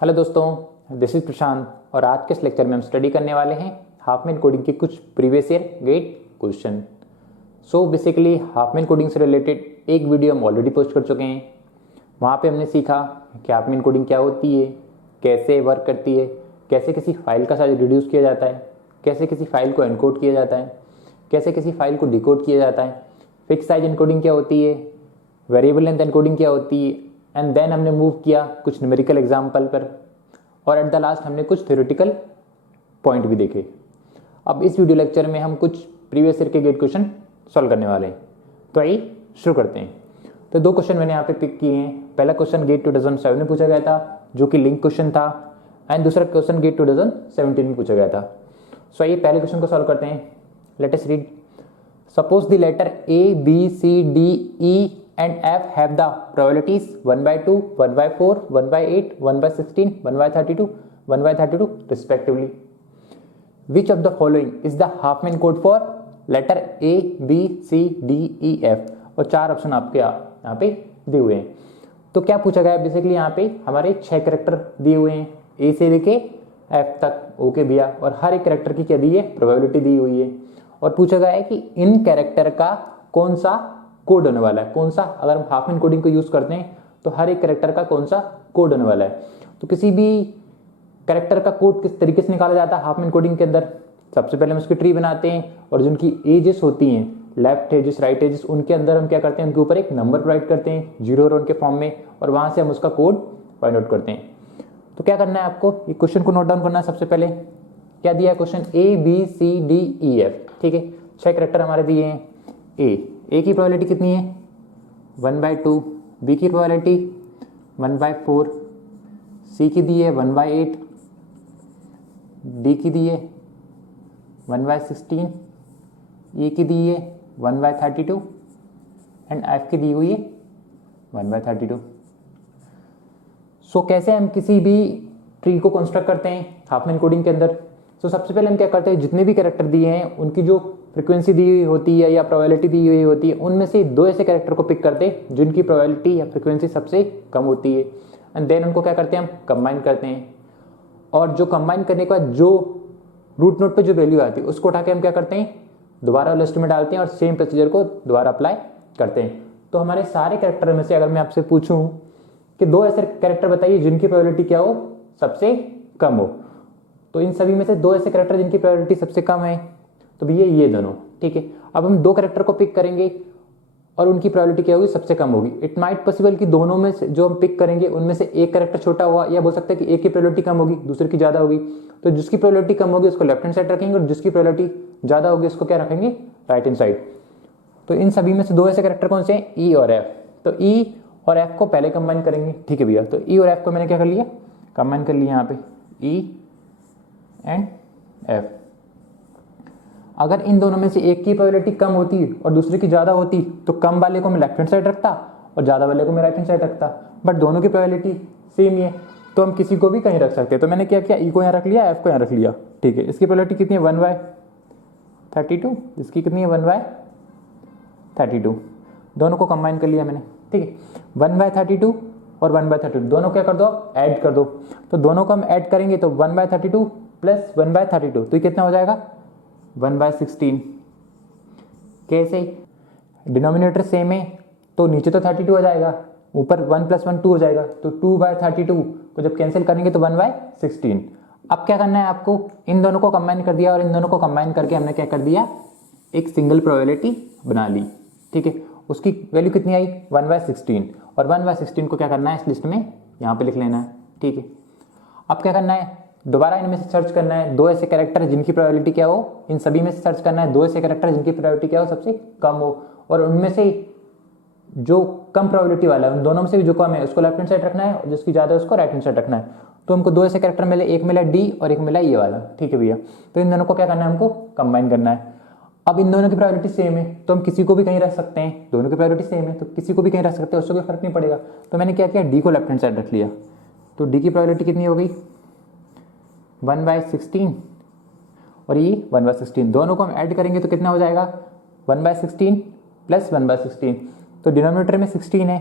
Hello दोस्तों, this is प्रशांत और आज के इस लेक्चर में हम स्टडी करने वाले हैं हाफमैन कोडिंग के कुछ previous year GATE question. So basically Huffman coding से रिलेटेड एक वीडियो हम ऑलरेडी पोस्ट कर चुके हैं। वहाँ पे हमने सीखा कि हाफमैन कोडिंग क्या होती है, कैसे वर्क करती है, कैसे किसी फाइल का साइज रिड्यूस किया जाता है, कैसे किसी फाइल को एनकोड किया जाता है, कैसे किसी फाइल को डिकोड किया जाता है, फिक्स साइज एनकोडिंग क्या होती है, वेरिएबल लेंथ एनकोडिंग क्या होती है, एंड देन हमने मूव किया कुछ न्यूमेरिकल एग्जाम्पल पर और एट द लास्ट हमने कुछ थ्योरेटिकल पॉइंट भी देखे। अब इस वीडियो लेक्चर में हम कुछ प्रीवियस ईयर के गेट क्वेश्चन सॉल्व करने वाले हैं। तो आइए शुरू करते हैं। तो दो क्वेश्चन मैंने यहाँ पे पिक किए हैं। पहला क्वेश्चन गेट 2007 में पूछा गया था जो कि लिंक क्वेश्चन था, एंड दूसरा क्वेश्चन गेट 2017 में पूछा गया था। सो आइए पहले क्वेश्चन को सॉल्व करते हैं। Let us read. Suppose the letter A, B, C, D, E and F have the probabilities 1/2, 1/4, 1/8, 1/16, 1/32, 1/32 respectively. Which of the following is the Huffman code for letter A, B, C, D, E, F? और चार option आपके यहाँ पे दिए हुए हैं। तो क्या पूछा गया है बेसिकली यहाँ पे हमारे 6 कैरेक्टर दिए हुए हैं A से लेके F तक। ओके भैया, और हर एक कैरेक्टर की क्या दी है, प्रोबेबिलिटी दी हुई है। और पूछा गया है कि इन कैरेक्टर का कौन सा कोड होने वाला है, कौन सा, अगर हम हाफमैन कोडिंग को यूज करते हैं तो हर एक कैरेक्टर का कौन सा कोड होने वाला है। तो किसी भी कैरेक्टर का कोड किस तरीके से निकाला जाता है हाफमैन कोडिंग के अंदर। सबसे पहले हम उसकी ट्री बनाते हैं और जिनकी एजेस होती हैं, लेफ्ट एजेस, राइट एजेस, उनके अंदर हम क्या करते हैं, उनके ऊपर एक नंबर प्रोवाइड करते हैं 0 और 1 के फॉर्म में, और वहां से हम उसका कोड फाइंड आउट करते हैं। तो क्या करना है आपको, ये क्वेश्चन को नोट डाउन करना है। सबसे पहले क्या दिया है question, A, B, C, D, E, F। ठीक है, 6 कैरेक्टर हमारे दिए हैं। A की प्रोबेबिलिटी कितनी है, 1/2, B की प्रोबेबिलिटी 1/4, C की दी है 1/8, D की दी है 1/16, E की दी है 1/32 एंड F की दी हुई है 1/32। सो कैसे हम किसी भी ट्री को कंस्ट्रक्ट करते हैं हाफमैन कोडिंग के अंदर। सो सबसे पहले हम क्या करते हैं, जितने भी कैरेक्टर दिए हैं उनकी जो फ्रीक्वेंसी दी हुई होती है या प्रोबेबिलिटी दी हुई होती है, उनमें से 2 ऐसे कैरेक्टर को पिक करते हैं जिनकी प्रोबेबिलिटी या फ्रीक्वेंसी सबसे कम होती है, एंड देन उनको क्या करते हैं, हम कंबाइन करते हैं। और जो कंबाइन करने के बाद जो रूट नोड पे जो वैल्यू आती है उसको उठा के हम क्या करते हैं, दोबारा लिस्ट में डालते हैं और सेम प्रोसीजर को दोबारा अप्लाई करते हैं। तो हमारे सारे कैरेक्टर में से अगर मैं आपसे पूछूं कि 2 ऐसे कैरेक्टर बताइए जिनकी प्रोबेबिलिटी क्या हो, सबसे कम हो, तो इन सभी में से 2 ऐसे कैरेक्टर जिनकी प्रोबेबिलिटी सबसे कम है, तो भैया ये दोनों। ठीक है, अब हम 2 कैरेक्टर को पिक करेंगे और उनकी प्रोबेबिलिटी क्या होगी, सबसे कम होगी। इट माइट पॉसिबल कि दोनों में से जो हम पिक करेंगे उनमें से एक कैरेक्टर छोटा हुआ, या बोल सकते हैं कि एक की प्रोबेबिलिटी कम होगी दूसरे की ज्यादा होगी। तो जिसकी प्रोबेबिलिटी कम होगी उसको लेफ्ट हैंड साइड रखेंगे और जिसकी प्रोबेबिलिटी ज्यादा होगी उसको क्या रखेंगे, राइट हैंड साइड। तो इन सभी में से 2 ऐसे कैरेक्टर कौन से हैं, E और F। तो E और F को पहले कंबाइन करेंगे। ठीक है भैया, तो E और F को मैंने क्या कर लिया, कंबाइन कर लिया यहाँ पे, E एंड F। अगर इन दोनों में से एक की प्रोबेबिलिटी कम होती और दूसरे की ज्यादा होती तो कम वाले को मैं लेफ्ट हैंड साइड रखता और ज्यादा वाले को मैं राइट हैंड साइड रखता, बट दोनों की प्रोबेबिलिटी सेम ही है तो हम किसी को भी कहीं रख सकते हैं। तो मैंने क्या किया, E को यहाँ रख लिया, F को यहाँ रख लिया। ठीक है, इसकी प्रोबेबिलिटी कितनी है, 1/32, इसकी कितनी है 1/32, दोनों को कंबाइन कर लिया मैंने। ठीक है, 1/32 और 1/32 दोनों क्या कर दो, ऐड कर दो। तो दोनों को हम ऐड करेंगे तो 1/32 प्लस 1/32, तो ये कितना हो जाएगा, 1/16। कैसे, डिनोमिनेटर सेम है तो नीचे तो 32 हो जाएगा, ऊपर 1 + 1 2 हो जाएगा, तो 2/32 को जब कैंसिल करेंगे तो 1/16। अब क्या करना है आपको, इन दोनों को कंबाइन कर दिया और इन दोनों को कंबाइन करके हमने क्या कर दिया, एक सिंगल प्रोबेबिलिटी बना ली। ठीक है, उसकी वैल्यू कितनी आई, 1/16, और 1/16 को क्या करना है, इस लिस्ट में यहाँ पे लिख लेना है। ठीक है, अब क्या करना है, दोबारा इनमें से सर्च करना है 2 ऐसे कैरेक्टर जिनकी प्रोबेबिलिटी क्या हो, इन सभी में से सर्च करना है 2 ऐसे कैरेक्टर जिनकी प्रोबेबिलिटी क्या हो, सबसे कम हो, और उनमें से जो कम प्रोबेबिलिटी वाला है उन दोनों में से जो कम है उसको लेफ्ट हैंड साइड रखना है और जिसकी ज्यादा है उसको राइट हैंड साइड रखना है। तो हमको 2 ऐसे कैरेक्टर मिले, एक मिला D और एक मिला ये वाला। ठीक है भैया, तो इन दोनों को क्या करना है, हमको कंबाइन करना है। अब इन दोनों की प्रोबेबिलिटी सेम है तो हम किसी को भी कहीं रख सकते हैं, दोनों की प्रोबेबिलिटी सेम है तो किसी को भी कहीं रख सकते हैं, उससे कोई फर्क नहीं पड़ेगा। तो मैंने क्या किया, D को लेफ्ट हैंड साइड रख लिया। तो D की प्रोबेबिलिटी कितनी हो गई, 1/16 और ये 1/16, दोनों को हम ऐड करेंगे तो कितना हो जाएगा, 1/16 प्लस 1/16। तो डिनोमिनेटर में 16 है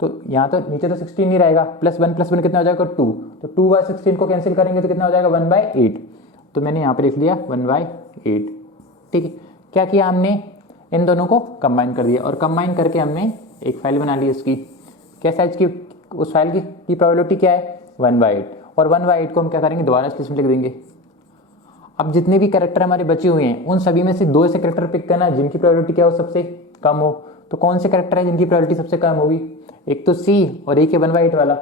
तो यहाँ तो नीचे तो 16 नहीं रहेगा, प्लस वन कितना हो जाएगा 2, तो 2/16 को कैंसिल करेंगे तो कितना हो जाएगा 1/8। तो मैंने यहाँ पर लिख लिया 1/8। ठीक है, क्या किया हमने, इन दोनों को कंबाइन कर दिया और कंबाइन करके हमने एक फाइल बना ली उसकी। क्या साइज की, उस फाइल की प्रोबेबिलिटी क्या है 1/8, और 1/8 को हम क्या करेंगे दोबारा इस लिस्ट में लिख देंगे। अब जितने भी कैरेक्टर हमारे बचे हुए हैं उन सभी में से 2 ऐसे कैरेक्टर पिक करना है जिनकी प्रोबेबिलिटी क्या हो सबसे कम हो। तो कौन से कैरेक्टर है जिनकी प्रोबेबिलिटी सबसे कम होगी, एक तो सी और एक है 1/8 वाला।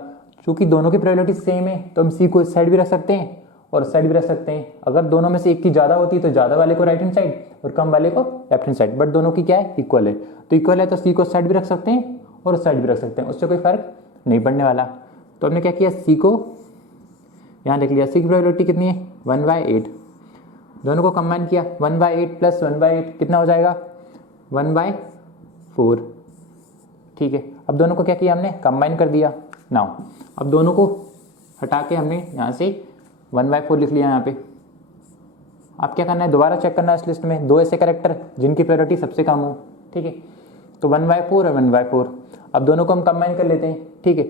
चूंकि दोनों की प्रोबेबिलिटी सेम है तो हम सी को इस साइड भी रख सकते हैं और इस साइड भी रख सकते हैं। अगर दोनों में से एक की ज़्यादा होती है तो ज़्यादा वाले को राइट हैंड साइड और कम वाले को लेफ्ट हैंड साइड, बट दोनों की क्या है इक्वल है। तो इक्वल है तो सी को इस साइड भी रख सकते हैं और उस साइड भी रख सकते हैं, उससे कोई फर्क नहीं पड़ने वाला। तो हमने क्या किया, सी को यहाँ लिख लिया, सी की प्रोबेबिलिटी कितनी है 1/8, दोनों को कंबाइन किया 1/8 प्लस 1/8 कितना हो जाएगा 1/4। ठीक है, अब दोनों को क्या किया हमने कंबाइन कर दिया। नाउ अब दोनों को हटा के हमने यहाँ से 1/4 लिख लिया यहाँ पे। अब क्या करना है, दोबारा चेक करना है इस लिस्ट में 2 ऐसे कैरेक्टर जिनकी प्रायोरिटी सबसे कम हो। ठीक है, तो 1/4 और 1/4, अब दोनों को हम कंबाइन कर लेते हैं। ठीक है,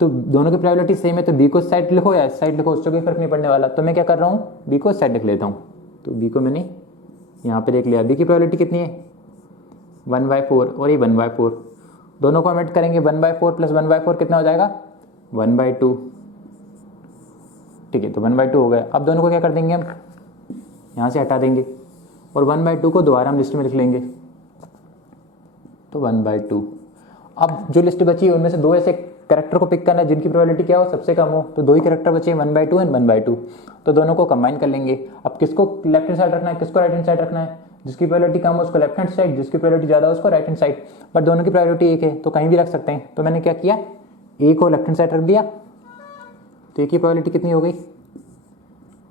तो दोनों की प्रायोरिटी सेम है तो बी को साइड लिखो या इस साइड लिखो, उससे कोई फर्क नहीं पड़ने वाला। तो मैं क्या कर रहा हूँ, बी को साइड लिख लेता हूँ। तो बी को मैंने यहाँ पे लिख लिया। बी की प्रायोरिटी कितनी है 1/4 और ये 1/4, दोनों को हम ऐड करेंगे 1/4 प्लस 1/4 कितना हो जाएगा 1/2। ठीक है, तो 1/2 हो गया। अब दोनों को क्या कर देंगे हम यहाँ से हटा देंगे और 1/2 को दोबारा हम लिस्ट में लिख लेंगे, तो 1/2। अब जो लिस्ट बची है उनमें से 2 ऐसे कैरेक्टर को पिक करना है जिनकी प्रोबेबिलिटी क्या हो सबसे कम हो। तो 2 ही कैरेक्टर बचे 1/2 एंड 1/2, तो दोनों को कंबाइन कर लेंगे। अब किसको लेफ्ट हैंड साइड रखना है, किसको राइट हैंड साइड रखना है, जिसकी प्रोबेबिलिटी कम हो उसको लेफ्ट हैंड साइड, जिसकी प्रोबेबिलिटी ज़्यादा हो उसको राइट हैंड साइड। बट दोनों की प्रायोरिटी एक है तो कहीं भी रख सकते हैं। तो मैंने क्या किया, ए को लेफ्ट हैंड साइड रख दिया, तो ए की प्रोबेबिलिटी कितनी हो गई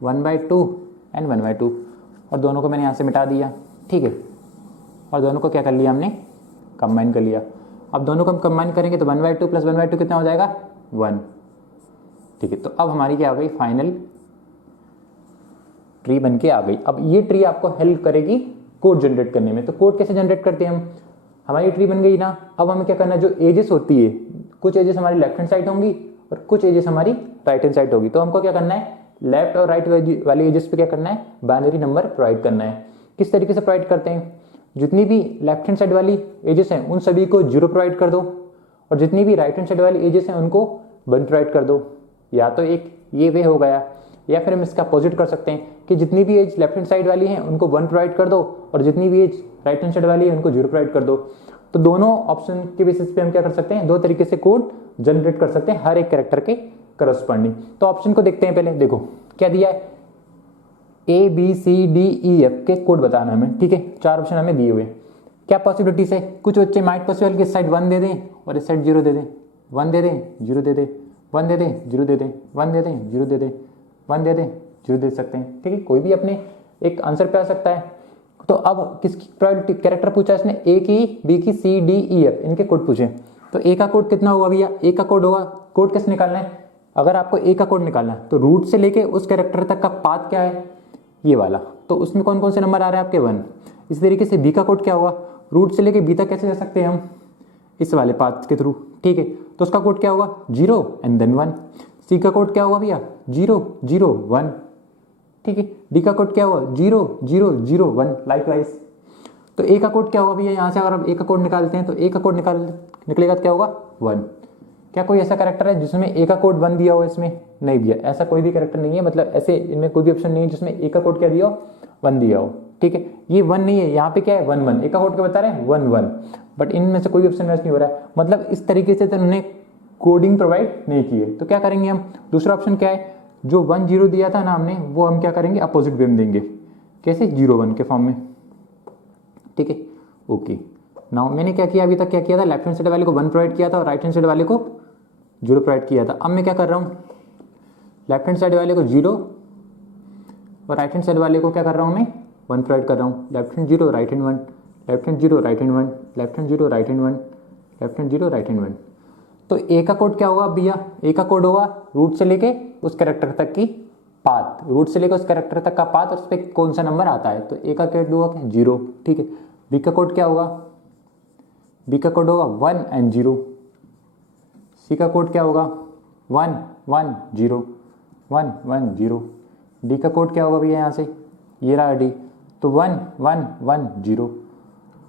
1/2 एंड 1/2, और दोनों को मैंने यहाँ से मिटा दिया। ठीक है, और दोनों को क्या कर लिया हमने कंबाइन कर लिया। अब दोनों को हम कंबाइन करेंगे तो 1/2 प्लस 1/2 कितना हो जाएगा 1। ठीक है, तो अब हमारी क्या आ गई फाइनल ट्री बन के आ गई। अब ये ट्री आपको हेल्प करेगी कोड जनरेट करने में। तो कोड कैसे जनरेट करते हैं हम, हमारी ट्री बन गई ना। अब हमें क्या करना है, जो एजेस होती है कुछ एजेस हमारी लेफ्ट हैंड साइड होंगी और कुछ एजेस हमारी राइट हैंड साइड होगी। तो हमको क्या करना है, लेफ्ट और राइट वाले एजेस पे क्या करना है, बाइनरी नंबर प्रोवाइड करना है। किस तरीके से प्रोवाइड करते हैं, जितनी भी लेफ्ट हैंड साइड वाली एजेस हैं उन सभी को 0 प्रोवाइड कर दो और जितनी भी राइट हैंड साइड वाली एजेस हैं उनको 1 प्रोवाइड कर दो। या तो एक ये वे हो गया, या फिर हम इसका अपोजिट कर सकते हैं कि जितनी भी एज लेफ्ट हैंड साइड वाली हैं उनको 1 प्रोवाइड कर दो और जितनी भी एज राइट हैंड साइड वाली है उनको 0 प्रोवाइड कर दो। तो दोनों ऑप्शन के बेसिस पे हम क्या कर सकते हैं, 2 तरीके से कोड जनरेट कर सकते हैं हर एक कैरेक्टर के करस्पॉन्डिंग। तो ऑप्शन को देखते हैं पहले। देखो क्या दिया है, ABCDEF के कोड बताना हमें। ठीक है, 4 ऑप्शन हमें दिए हुए। क्या पॉसिबिलिटीज है, कुछ बच्चे माइट पॉसिबल कि इस साइड 1 दे दें और इस साइड 0 दे दें, 1 दे दें 0 दे दें, 1 दे दें 0 दे दें, 1 दे दें 0 दे दें, 1 दे दें 0 दे सकते हैं। ठीक है, कोई भी अपने एक आंसर पे आ सकता है। तो अब किसकी प्रोबेबिलिटी कैरेक्टर पूछा इसने, A की, B की, C D E F इनके कोड पूछे। तो A का कोड कितना होगा भैया, A का कोड होगा, कोड कैसे निकालना है, अगर आपको A का कोड निकालना है तो रूट से लेके उस कैरेक्टर तक का पाथ क्या है ये वाला, तो उसमें कौन कौन से नंबर आ रहे हैं आपके 1। इसी तरीके से B का कोड क्या होगा, रूट से लेके B तक कैसे जा सकते हैं हम, इस वाले पाथ के थ्रू। ठीक है, तो उसका कोड क्या होगा 0 एंड देन 1। C का कोड क्या होगा भैया 0 0 1। ठीक है, D का कोड क्या होगा 0 0 0 1 लाइकवाइज। तो A का कोड क्या होगा भैया, यहाँ से अगर हम A का कोड निकालते हैं तो A का कोड निकलेगा तो क्या होगा 1। क्या कोई ऐसा कैरेक्टर है जिसमें A का कोड 1 दिया हो, इसमें नहीं भैया, ऐसा कोई भी कैरेक्टर नहीं है। मतलब ऐसे इनमें कोई भी ऑप्शन नहीं है जिसमें A का कोड क्या दिया हो 1 दिया हो। ठीक है, ये 1 नहीं है, यहाँ पे क्या है 1 1, A का कोड क्या बता रहे हैं 1 1, बट इनमें से कोई भी ऑप्शन मैच नहीं हो रहा है। मतलब इस तरीके से तो उन्होंने कोडिंग प्रोवाइड नहीं की है। तो क्या करेंगे हम, दूसरा ऑप्शन क्या है, जो 1 0 दिया था ना हमने वो हम क्या करेंगे अपोजिट वे में देंगे। कैसे, 0 1 के फॉर्म में। ठीक है, ओके। नाउ मैंने क्या किया, अभी तक क्या किया था, लेफ्ट हैंड साइड वाले को 1 प्रोवाइड किया था और राइट हैंड साइड वाले को 0 प्रोवाइड किया था। अब मैं क्या कर रहा हूँ, लेफ्ट हैंड साइड वाले को 0 और राइट हैंड साइड वाले को क्या कर रहा हूँ मैं 1 प्रोवाइड कर रहा हूँ। Left hand 0 right hand 1, left hand 0 right hand 1, left hand 0 right hand 1, left hand 0 right hand 1। तो A का कोड क्या होगा भैया, A का कोड होगा रूट से लेके उस कैरेक्टर तक की पाथ, रूट से लेकर उस कैरेक्टर तक का पाथ और उस पर कौन सा नंबर आता है। तो A का कोड होगा 0। ठीक है, B का कोड क्या होगा, B का कोड होगा 1 एंड 0। सी का कोड क्या होगा 1 1 0 1 1 0। डी का कोड क्या होगा भैया यहाँ से, ये रहा डी, तो 1 1 1 0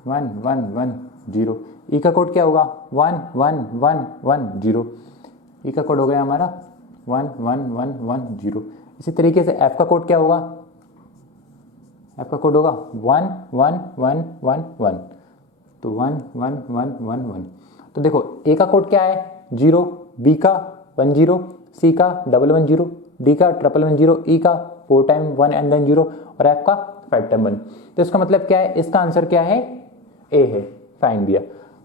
1 1 1 0। ई का कोड क्या होगा 1 1 1 1 0। ई का कोड हो गया हमारा 1 1 1 1 0। इसी तरीके से एफ का कोड क्या होगा, एफ का कोड होगा 1 1 1 1 1, तो 1 1 1 1 1। तो देखो ए का कोड क्या है 0, बी का 1 0, सी का 1 1 0, डी का 1 1 0, ई का 4 टाइम 1 एंड देन 0 और एफ का 5 टाइम 1। तो इसका मतलब क्या है, इसका आंसर क्या है, ए है। फाइन भैया,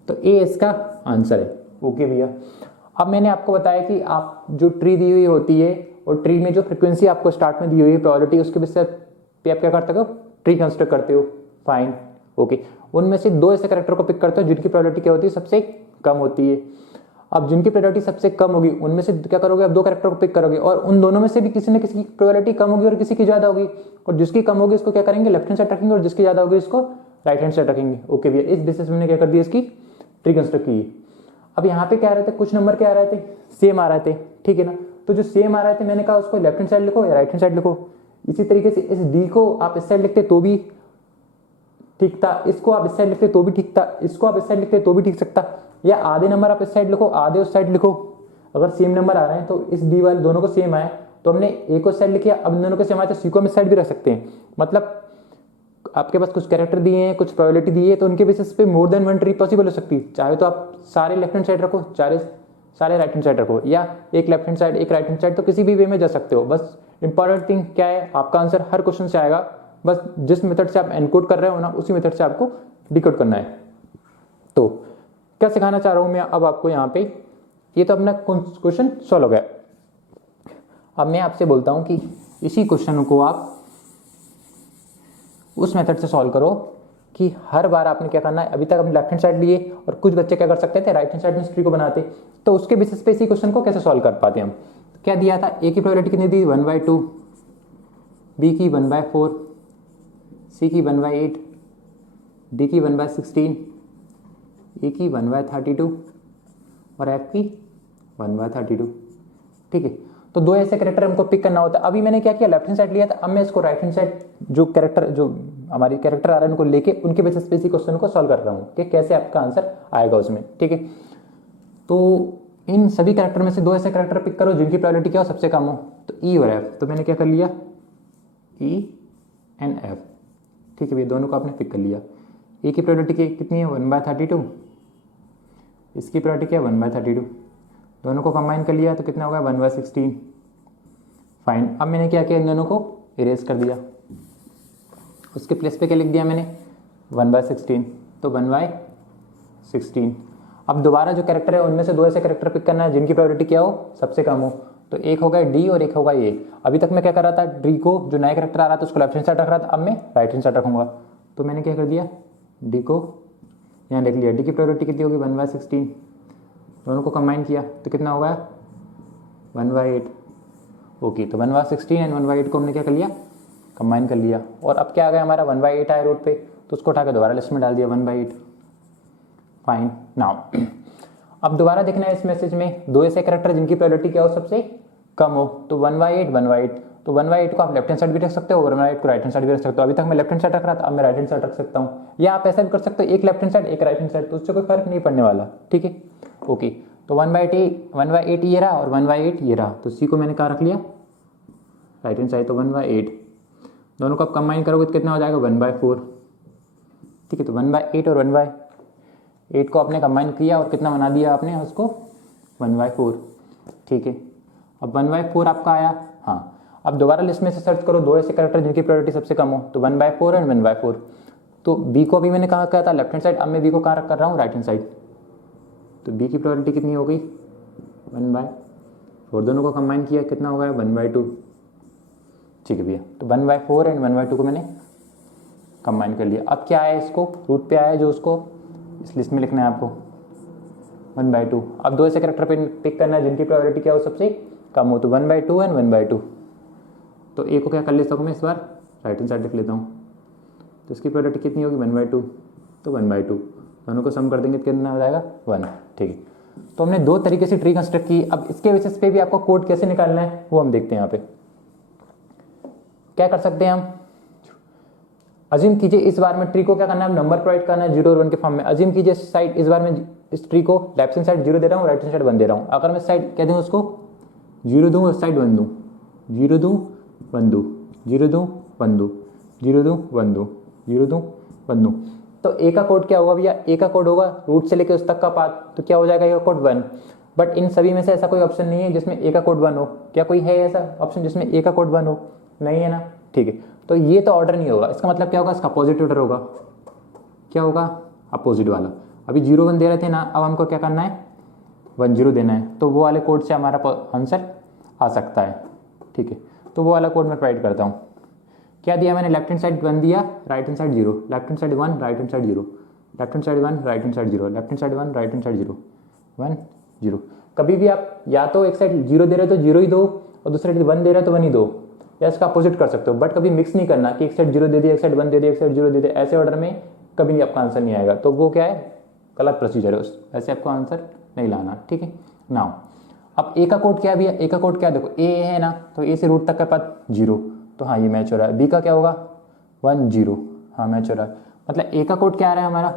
तो ए इसका आंसर है। ओके भैया, अब मैंने आपको बताया कि आप जो ट्री दी हुई होती है और ट्री में जो फ्रीक्वेंसी आपको स्टार्ट में दी हुई है प्रोबेबिलिटी, उसके बेसिस पे आप क्या करते हो, ट्री कंस्ट्रक्ट करते हो। Fine, okay. उनमें से दो ऐसे कैरेक्टर को पिक करते हो जिनकी प्रोबेबिलिटी क्या होती है, सबसे कम होती है। अब जिनकी प्रोबेबिलिटी सबसे कम होगी उनमें से क्या करोगे, आप दो कैरेक्टर को पिक करोगे और उन दोनों में से भी किसी न किसी की प्रोबेबिलिटी कम होगी और किसी की ज्यादा होगी, और जिसकी कम होगी इसको क्या करेंगे, लेफ्ट हैंड साइड रखेंगे, और जिसकी ज्यादा होगी इसको राइट हैंड साइड रखेंगे। ओके भैया, इस बेसिस में क्या कर दिया, इसकी ट्री कंस्ट्रक्ट की। अब यहाँ पे क्या आ रहे थे, कुछ नंबर क्या आ रहे थे, सेम आ रहे थे, ठीक है ना। तो जो सेम आ रहे थे मैंने कहा उसको लेफ्ट हैंड साइड लिखो या राइट हैंड साइड लिखो। इसी तरीके से इस डी को आप इस साइड लिखते तो भी ठीक था, इसको आप इस साइड लिखते तो भी ठीक था, इसको आप इस साइड लिखते तो भी ठीक सकता, या आधे नंबर आप इस साइड लिखो आधे उस साइड लिखो। अगर सेम नंबर आ रहे हैं तो इस डी वाले दोनों को सेम आए तो हमने ए को इस साइड लिखा, अब दोनों को सेम आए तो सी को हम इस साइड भी रख सकते हैं। मतलब आपके पास कुछ कैरेक्टर दिए हैं, कुछ प्रोबेबिलिटी दी है, तो उनके बेसिस पे more than one tree possible हो सकती है। चाहे तो आप सारे लेफ्ट हैंड साइड रखो, सारे राइट हैंड साइड रखो, या एक लेफ्ट हैंड साइड एक राइट हैंड साइड, तो किसी भी वे में जा सकते हो। बस इंपॉर्टेंट थिंग क्या है, आपका आंसर हर क्वेश्चन से आएगा, बस जिस मेथड से आप एनकोड कर रहे हो ना उसी मेथड से आपको डिकोड करना है। तो क्या सिखाना चाह रहा हूं मैं अब आपको यहाँ पे, ये तो अपना क्वेश्चन सॉल्व हो गया। अब मैं आपसे बोलता हूं कि इसी क्वेश्चन को आप उस मेथड से सॉल्व करो कि हर बार आपने क्या करना है, अभी तक हम लेफ्ट हैंड साइड लिए और कुछ बच्चे क्या कर सकते थे, राइट हैंड साइड में ट्री को बनाते, तो उसके बेसिस पे इसी क्वेश्चन को कैसे सॉल्व कर पाते हम। क्या दिया था, ए की प्रोबेबिलिटी कितनी दी 1/2, बी की 1/4, सी की 1/8, डी की 1/16, ई की 1/32 और एफ की 1/32। ठीक है, तो दो ऐसे कैरेक्टर हमको पिक करना होता है। अभी मैंने क्या किया, लेफ्ट हैंड साइड लिया था, अब मैं इसको राइट हैंड साइड जो कैरेक्टर जो हमारी कैरेक्टर आ रहा है उनको लेके उनके बेसिस पे इसी क्वेश्चन को सॉल्व कर रहा हूँ कि कैसे आपका आंसर आएगा उसमें। ठीक है, तो इन सभी कैरेक्टर में से दो ऐसे कैरेक्टर पिक करो जिनकी प्रोबेबिलिटी क्या हो, सबसे कम हो, तो ई और एफ। तो मैंने क्या कर लिया, ई एंड एफ। ठीक है भैया, दोनों को आपने पिक कर लिया। ए की प्रोबेबिलिटी कितनी है 1/32, इसकी प्रोबेबिलिटी क्या है 1/32, दोनों को कंबाइन कर लिया तो कितना होगा 1/16। फाइन, अब मैंने क्या किया, इन दोनों को इरेज कर दिया, उसके प्लेस पे क्या लिख दिया मैंने 1/16, तो 1/16। अब दोबारा जो कैरेक्टर है उनमें से दो ऐसे कैरेक्टर पिक करना है जिनकी प्रोबेबिलिटी क्या हो, सबसे कम हो, तो एक होगा डी और एक होगा ए। अभी तक मैं क्या कर रहा था, डी को जो नया कैरेक्टर आ रहा था उसको लेफ्ट हैंड साइड रख रहा था, अब मैं राइट हैंड साइड रखूंगा। तो मैंने क्या कर दिया, डी को यहाँ लिख लिया, डी की प्रोबेबिलिटी कितनी होगी 1/16, दोनों को कंबाइन किया तो कितना होगा 1/8। ओके, तो 1/16 एंड 1/8 को हमने क्या कर लिया, कंबाइन कर लिया, और अब क्या आ गया हमारा 1/8 आया रोड पे, तो उसको उठा के दोबारा लिस्ट में डाल दिया 1/8। फाइन, नाउ अब दोबारा देखना है इस मैसेज में दो ऐसे कैरेक्टर जिनकी प्रोबेबिलिटी क्या हो, सबसे कम हो, तो 1/8 1/8, तो 1/8 को आप लेफ्ट हैंड साइड भी रख सकते हो, 1/8 को राइट हैंड साइड भी रख सकते हो। अभी तक मैं लेफ्ट हैंड साइड रख रहा था, अब मैं राइट हैंड साइड रख सकता हूँ, या आप ऐसा भी कर सकते हो एक लेफ्ट हैंड साइड एक राइट हैंड साइड, तो उससे कोई फर्क नहीं पड़ने वाला। ठीक है, ओके, तो 1/8 ये रहा और 1/8 ये रहा, तो सी को मैंने कहाँ रख लिया, राइट हैंड साइड, तो 1/8, दोनों को आप कंबाइन करोगे तो कितना हो जाएगा 1/4। ठीक है, तो 1/8 और 1/8 को आपने कंबाइन किया और कितना बना दिया आपने उसको 1/4। ठीक है, अब 1/4 आपका आया। हाँ, अब दोबारा लिस्ट में से सर्च करो दो ऐसे कैरेक्टर जिनकी प्रोबेबिलिटी सबसे कम हो, तो 1/4 एंड 1/4। तो बी को अभी मैंने कहा था लेफ्ट हैंड साइड, अब मैं बी को कहाँ कर रहा हूँ, राइट हैंड साइड, तो बी की प्रोबेबिलिटी कितनी हो गई 1/4, दोनों को कंबाइन किया कितना होगा 1/2। ठीक है भैया, तो 1/4 एंड 1/2 को मैंने कंबाइन कर लिया। अब क्या आया, इसको रूट पे आया जो उसको इस लिस्ट में लिखना है आपको 1/2। अब दो ऐसे कैरेक्टर पे पिक करना है जिनकी प्रोबेबिलिटी क्या हो, सबसे कम हो, तो 1/2 एंड 1/2। तो ए को क्या कर लेता हूँ मैं, इस बार राइट हैंड साइड लिख लेता हूँ, तो इसकी प्रोबेबिलिटी कितनी होगी 1/2, तो 1/2, दोनों को सम कर देंगे तो कितना हो जाएगा 1। ठीक है, तो हमने दो तरीके से ट्री कंस्ट्रक्ट की। अब इसके बेसिस पे भी आपको कोड कैसे निकालना है वो हम देखते हैं। यहाँ पे क्या कर सकते हैं हम, अज्यूम कीजिए इस बार में ट्री को क्या करना है, नंबर प्रोवाइड करना है 0 और 1 के फॉर्म में। अज्यूम कीजिए साइड इस बार में इस ट्री को लेफ्ट हैंड साइड 0 दे रहा हूँ, राइट हैंड साइड 1 दे रहा हूँ। अगर मैं साइड कह दूँ उसको 0 दूँ और साइड 1 दूँ, 0 दूँ 1 दूँ, 0 दूँ 1 दूँ, 0 दूँ 1 दूँ, 0 दूँ 1 दूँ, तो ए का कोड क्या होगा भैया, ए का कोड होगा रूट से लेकर उस तक का पाथ, तो क्या हो जाएगा ए का कोड 1। बट इन सभी में से ऐसा कोई ऑप्शन नहीं है जिसमें ए का कोड 1 हो। क्या कोई है ऐसा ऑप्शन जिसमें ए का कोड 1 हो? नहीं है ना, ठीक है। तो ये तो ऑर्डर नहीं होगा, इसका मतलब क्या होगा, इसका अपोजिट ऑर्डर होगा। क्या होगा, अपोजिट वाला। अभी 0 1 दे रहे थे ना, अब हमको क्या करना है 1 0 देना है, तो वो वाले कोड से हमारा आंसर आ सकता है, ठीक है। तो वो वाला कोड मैं प्रोवाइड करता हूँ। क्या दिया मैंने, लेफ्ट हैंड साइड 1 दिया, right hand side 0, left hand side 1, right hand side 0, left hand side 1, right hand side 0, left hand side 1, right hand side 0, 1 0। कभी भी आप या तो एक साइड 0 दे रहे हो तो 0 ही दो, और दूसरे साइड 1 दे रहे हो तो 1 ही दो, या इसका अपोजिट कर सकते हो। बट कभी मिक्स नहीं करना कि एक साइड 0 दे दिया, एक साइड 1 दे दिया, एक साइड 0 दे दिया, ऐसे ऑर्डर में कभी नहीं आपका आंसर नहीं आएगा। तो वो क्या है, गलत प्रोसीजर है, ऐसे आपको आंसर नहीं लाना, ठीक है। नाउ अब ए का कोड क्या है भैया, ए का कोड क्या है, देखो ए है ना, तो ए से रूट तक का पाथ 0, तो हाँ ये मैच हो रहा है। बी का क्या होगा 1 0, हाँ मैच हो रहा है। मतलब ए का कोड क्या आ रहा है हमारा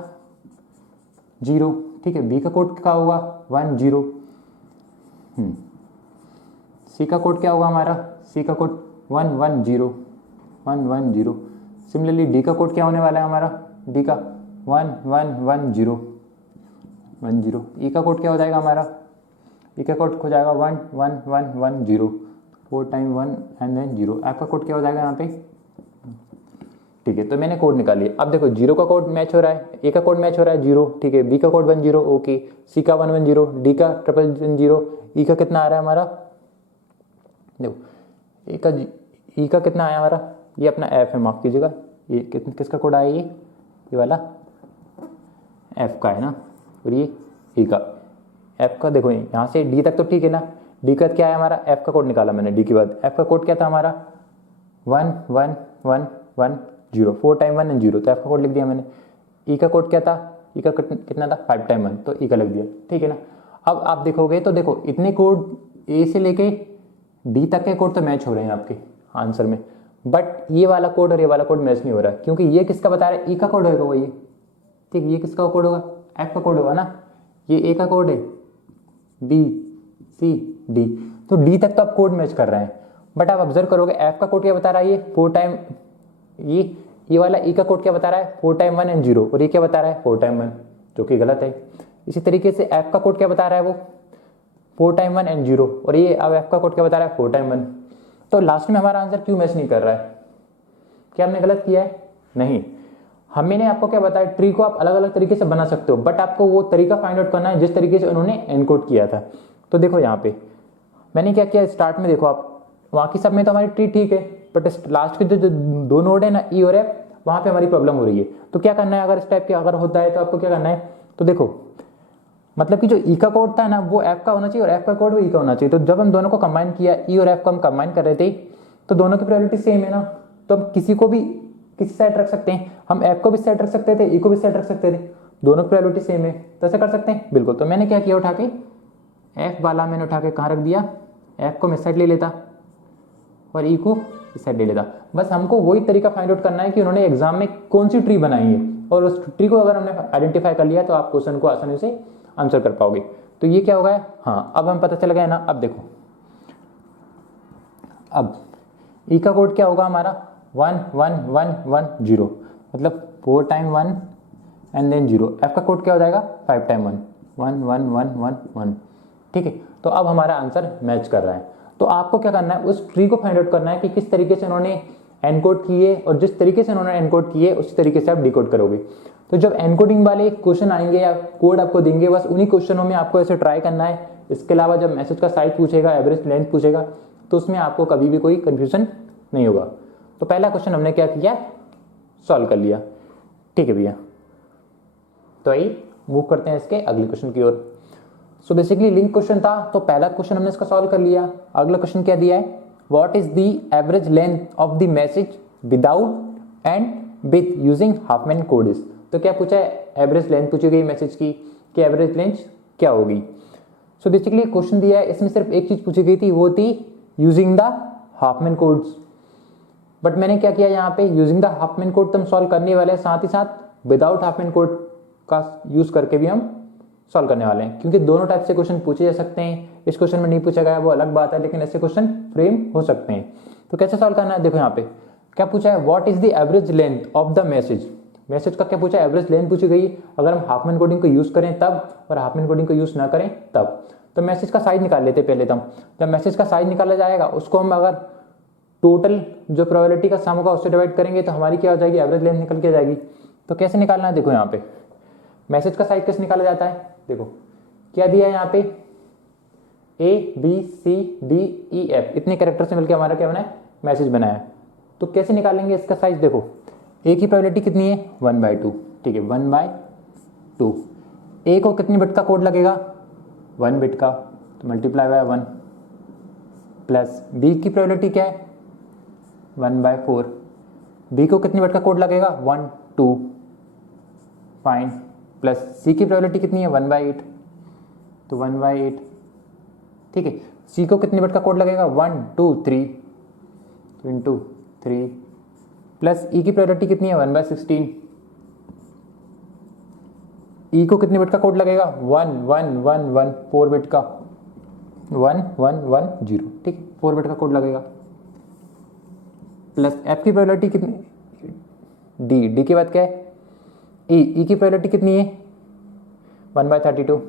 0, ठीक है। बी का कोड क्या होगा 1 0, सी का कोड क्या होगा हमारा, सी का कोड 1 1 0, 1 1 0। सिमिलरली डी का कोड क्या होने वाला है हमारा, डी का 1 1 1 0 1 0। ई का कोड क्या हो जाएगा हमारा, ई का कोड हो जाएगा 1 1 1 1 0, 4 टाइम 1 एंड देन 0। एफ का कोड क्या हो जाएगा यहाँ पे, ठीक है। तो मैंने कोड निकाली। अब देखो 0 का कोड मैच हो रहा है, ए का कोड मैच हो रहा है 0, ठीक है। बी का कोड 1 0, ओके। सी का 1 1 0, डी का 1 1 0, ई का कितना आ रहा है हमारा, देखो ए का ई का कितना आया हमारा, ये अपना एफ है, माफ कीजिएगा, ये किसका कोड आया, ये वाला एफ का है ना, और ये ई का, एफ का देखो यहाँ से डी तक तो ठीक है ना। डी का क्या है हमारा, एफ का कोड निकाला मैंने, डी के बाद एफ का कोड क्या था हमारा 1 1 1 1 0, 4 टाइम 1 एंड 0, तो एफ का कोड लिख दिया मैंने। ई का कोड क्या था, ई का कितना था 5 टाइम 1, तो ई का लिख दिया, ठीक है ना। अब आप देखोगे तो देखो इतने कोड ए से लेके डी तक के कोड तो मैच हो रहे हैं आपके आंसर में, बट ये वाला कोड और ये वाला कोड मैच नहीं हो रहा है, क्योंकि ये किसका बता रहा है, ई का कोड होगा वो, ये ठीक, ये किसका कोड होगा, एफ का कोड होगा ना। ये ए का कोड है, बी सी डी, तो डी तक तो आप कोड मैच कर रहे हैं। बट आप ऑब्जर्व करोगे एफ का कोड क्या बता रहा है, ये 4 टाइम, ये वाला ई का कोड क्या बता रहा है 4 टाइम 1 एंड 0, और ये क्या बता रहा है 4 टाइम 1, जो कि गलत है। इसी तरीके से एफ का कोड क्या बता रहा है, वो 4 टाइम 1 एंड 0, और ये अब एफ का कोड क्या बता रहा है 4 टाइम 1। तो लास्ट में हमारा आंसर क्यों मैच नहीं कर रहा है, क्या हमने गलत किया है, नहीं। हमने आपको क्या बताया, ट्री को आप अलग अलग तरीके से बना सकते हो, बट आपको वो तरीका फाइंड आउट करना है जिस तरीके से उन्होंने एनकोड किया था। तो देखो यहाँ पे मैंने क्या किया, स्टार्ट में देखो आप, वहाँ की सब में तो हमारी ट्री ठीक है, बट लास्ट के जो 2 नोड है ना, ई और एफ, वहाँ पे हमारी प्रॉब्लम हो रही है। तो क्या करना है, अगर इस टाइप के अगर होता है तो आपको क्या करना है, तो देखो मतलब कि जो ई का कोड था ना वो एफ का होना चाहिए और एफ का कोड वो ई का होना चाहिए। तो जब हम दोनों को कंबाइन किया, ई और एफ को हम कंबाइन कर रहे थे, तो दोनों की प्रायोरिटी सेम है ना, तो हम किसी को भी किसी साइड रख सकते हैं, हम एफ को भी साइड रख सकते थे, ई को भी साइड रख सकते थे, दोनों की प्रायोरिटी सेम है, तो ऐसे कर सकते हैं बिल्कुल। तो मैंने क्या किया, उठा के एफ वाला मैंने उठा के कहाँ रख दिया, एफ को मैं साइड ले लेता और ई को इस साइड ले लेता। बस हमको वही तरीका फाइंड आउट करना है कि उन्होंने एग्जाम में कौन सी ट्री बनाई है, और उस ट्री को अगर हमने आइडेंटिफाई कर लिया तो आप क्वेश्चन को आसानी से आंसर कर पाओगे। तो ये क्या होगा, हाँ अब हम पता चल गया ना। अब देखो, अब ई का कोड क्या होगा हमारा 1 1 1 1 0, मतलब 4 टाइम 1 एंड देन 0। एफ का कोड क्या हो जाएगा 5 टाइम 1 1 1 1 1 1, ठीक है। तो अब हमारा आंसर मैच कर रहा है। तो आपको क्या करना है, उस ट्री को फाइंड आउट करना है कि किस तरीके से उन्होंने एनकोड किए, और जिस तरीके से उन्होंने एनकोड किए उसी तरीके से आप डिकोड करोगे। तो जब एनकोडिंग वाले क्वेश्चन आएंगे या कोड आपको देंगे, बस उन्हीं क्वेश्चनों में आपको ऐसे ट्राई करना है। इसके अलावा जब मैसेज का साइज पूछेगा, एवरेज लेंथ पूछेगा, तो उसमें आपको कभी भी कोई कंफ्यूजन नहीं होगा। तो पहला क्वेश्चन हमने क्या किया, सॉल्व कर लिया, ठीक है भैया। तो आइए मूव करते हैं इसके अगले क्वेश्चन की ओर। सो बेसिकली लिंक क्वेश्चन था, तो पहला क्वेश्चन हमने इसका सॉल्व कर लिया। अगला क्वेश्चन क्या दिया है, what is the average length of the message without and with using Hopman code is. तो क्या पूछा है, एवरेज लेंथ पूछी गई मैसेज की कि एवरेज लेंथ क्या होगी। सो बेसिकली क्वेश्चन दिया है, इसमें सिर्फ एक चीज पूछी गई थी, वो थी using the Hopman codes. But मैंने क्या किया यहाँ पे, यूजिंग द हाफमैन कोड तो हम सॉल्व करने वाले हैं, साथ ही साथ विदाउट हाफमैन कोड का यूज करके भी हम सॉल्व करने वाले हैं, क्योंकि दोनों टाइप से क्वेश्चन पूछे जा सकते हैं। इस क्वेश्चन में नहीं पूछा गया वो अलग बात है, लेकिन ऐसे क्वेश्चन फ्रेम हो सकते हैं। तो कैसे सॉल्व करना है, देखो यहाँ पे क्या पूछा है, what is the average length of the message. Message का क्या पूछा है, एवरेज लेंथ पूछी गई। अगर हम हाफमैन कोडिंग को यूज करें तब, और हाफमैन कोडिंग को यूज ना करें तब। तो मैसेज का साइज निकाल लेते पहले। तो हम जब मैसेज का साइज निकाला जाएगा, उसको हम अगर टोटल जो प्रोबेबिलिटी का सम होगा उससे डिवाइड करेंगे तो हमारी क्या हो जाएगी, एवरेज लेंथ निकल के जाएगी। तो कैसे निकालना है, देखो यहाँ पे मैसेज का साइज कैसे निकाला जाता है, देखो क्या दिया है यहाँ पे, ABCDEF इतने कैरेक्टर से मिलकर हमारा क्या बना है, मैसेज बनाया है। तो कैसे निकालेंगे इसका साइज, देखो ए की प्रोबेबिलिटी कितनी है, 1/2, ठीक है 1/2। ए को कितनी बिट का कोड लगेगा, 1 बिट का, तो मल्टीप्लाई बाय 1, प्लस बी की प्रोबेबिलिटी क्या है, 1/4। बी को कितनी बिट का कोड लगेगा, 1 2, फाइन, प्लस सी की प्रोबेबिलिटी कितनी है, 1/8, तो 1/8, ठीक है। सी को कितनी बिट का कोड लगेगा, 1 2 3, तो इंटू 3, प्लस ई की प्रोबेबिलिटी कितनी है, 1/16। ई को कितनी बिट का कोड लगेगा, 1 1 1 1, 4 बिट का, 1 1 1 0, ठीक, 4 बिट का कोड लगेगा। प्लस एफ की प्रोबेबिलिटी कितनी, डी के बाद क्या है, ई की प्रोबेबिलिटी कितनी है, 1/32,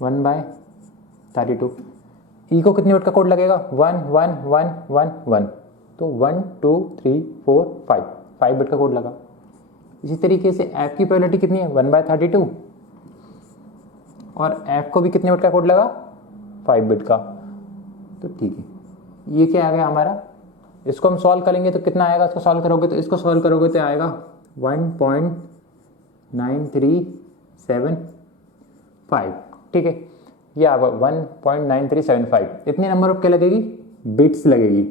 1/32। ई को कितनी बिट का कोड लगेगा, 1 1 1 1 1, तो 1 2 3 4 5 बिट का कोड लगा। इसी तरीके से एफ की प्रोबेबिलिटी कितनी है, 1/32, और एफ को भी कितने बिट का कोड लगा, 5 बिट का। तो ठीक है, ये क्या आ गया हमारा। इसको हम सॉल्व करेंगे तो कितना आएगा, इसको सॉल्व करोगे तो, इसको सॉल्व करोगे तो आएगा 1.9375, ठीक है, ये आएगा 1.9375। इतने नंबर ऑफ क्या लगेगी, बिट्स लगेगी,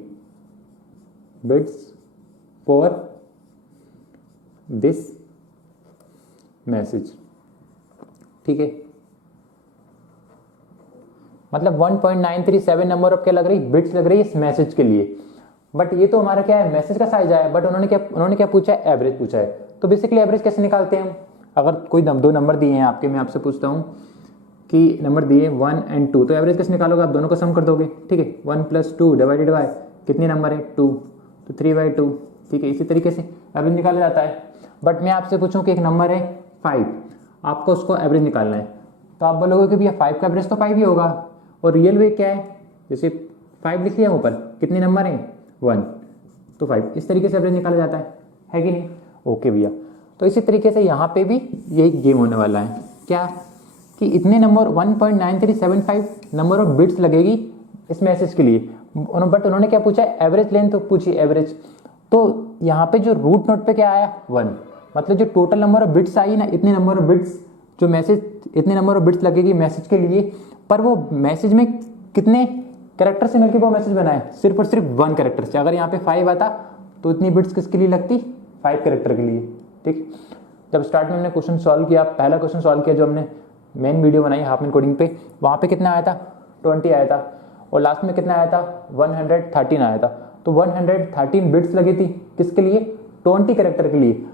बिट्स फॉर दिस मैसेज, ठीक है। मतलब 1.937 नंबर ऑफ क्या लग रही, बिट्स लग रही है इस मैसेज के लिए। बट ये तो हमारा क्या है, मैसेज का साइज आया, बट उन्होंने क्या पूछा है, एवरेज पूछा है। तो बेसिकली एवरेज कैसे निकालते हैं हम, अगर कोई दो नंबर दिए हैं आपके, मैं आपसे पूछता हूँ कि नंबर दिए 1 और 2, तो एवरेज कैसे निकालोगे, आप दोनों को सम कर दोगे, ठीक है। 1 + 2 डिवाइडेड बाय कितने नंबर है, 2, तो 3/2, ठीक है। इसी तरीके से एवरेज निकाला जाता है। बट मैं आपसे पूछूं कि एक नंबर है 5, आपको उसको एवरेज निकालना है, तो आप बोलोगे कि भैया 5 का एवरेज तो 5 ही होगा, और रियल वे क्या है, जैसे 5 लिख लिया ऊपर, कितने नंबर हैं, 1, तो 5। इस तरीके से एवरेज निकाला जाता है कि नहीं, ओके भैया। तो इसी तरीके से यहाँ पे भी यही गेम होने वाला है, क्या कि इतने नंबर 1.9375 नंबर ऑफ बिट्स लगेगी इस मैसेज के लिए। बट उन्होंने क्या पूछा है, एवरेज लेंथ तो पूछी, एवरेज। तो यहाँ पे जो रूट नोट पे क्या आया, 1, मतलब जो टोटल नंबर ऑफ बिट्स आई ना, इतने नंबर ऑफ बिट्स जो मैसेज, इतने नंबर ऑफ बिट्स लगेगी मैसेज के लिए। पर वो मैसेज में कितने कैरेक्टर से मिलकर वो मैसेज बना है, सिर्फ और सिर्फ 1 कैरेक्टर से। अगर यहाँ पे 5 आता तो इतनी बिट्स किसके लिए लगती, 5 कैरेक्टर के लिए, ठीक। जब स्टार्ट में हमने क्वेश्चन सॉल्व किया, पहला क्वेश्चन सॉल्व किया जो हमने मेन वीडियो बनाई हाफमैन कोडिंग पे, वहाँ पे कितना आया था, 20 आया था, और लास्ट में कितना आया था, 113 आया था। तो 113 बिट्स लगी थी किसके लिए, 20 कैरेक्टर के लिए।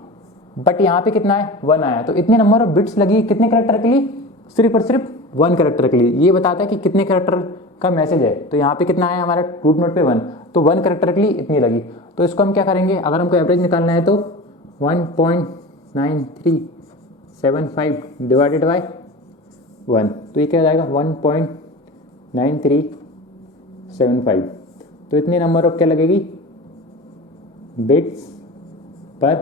बट यहाँ पे कितना है, 1 आया, तो इतने नंबर ऑफ बिट्स लगी कितने कैरेक्टर के लिए, सिर्फ और सिर्फ 1 कैरेक्टर के लिए। ये बताता है कि कितने कैरेक्टर का मैसेज है। तो यहाँ पे कितना है हमारा रूट नोट पे 1, तो 1 कैरेक्टर के लिए इतनी लगी। तो इसको हम क्या करेंगे, अगर हमको एवरेज निकालना है तो 1.9375 डिवाइडेड बाय 1, तो ये क्या जाएगा 1.9375। तो इतने नंबर ऑफ क्या लगेगी, बिट्स पर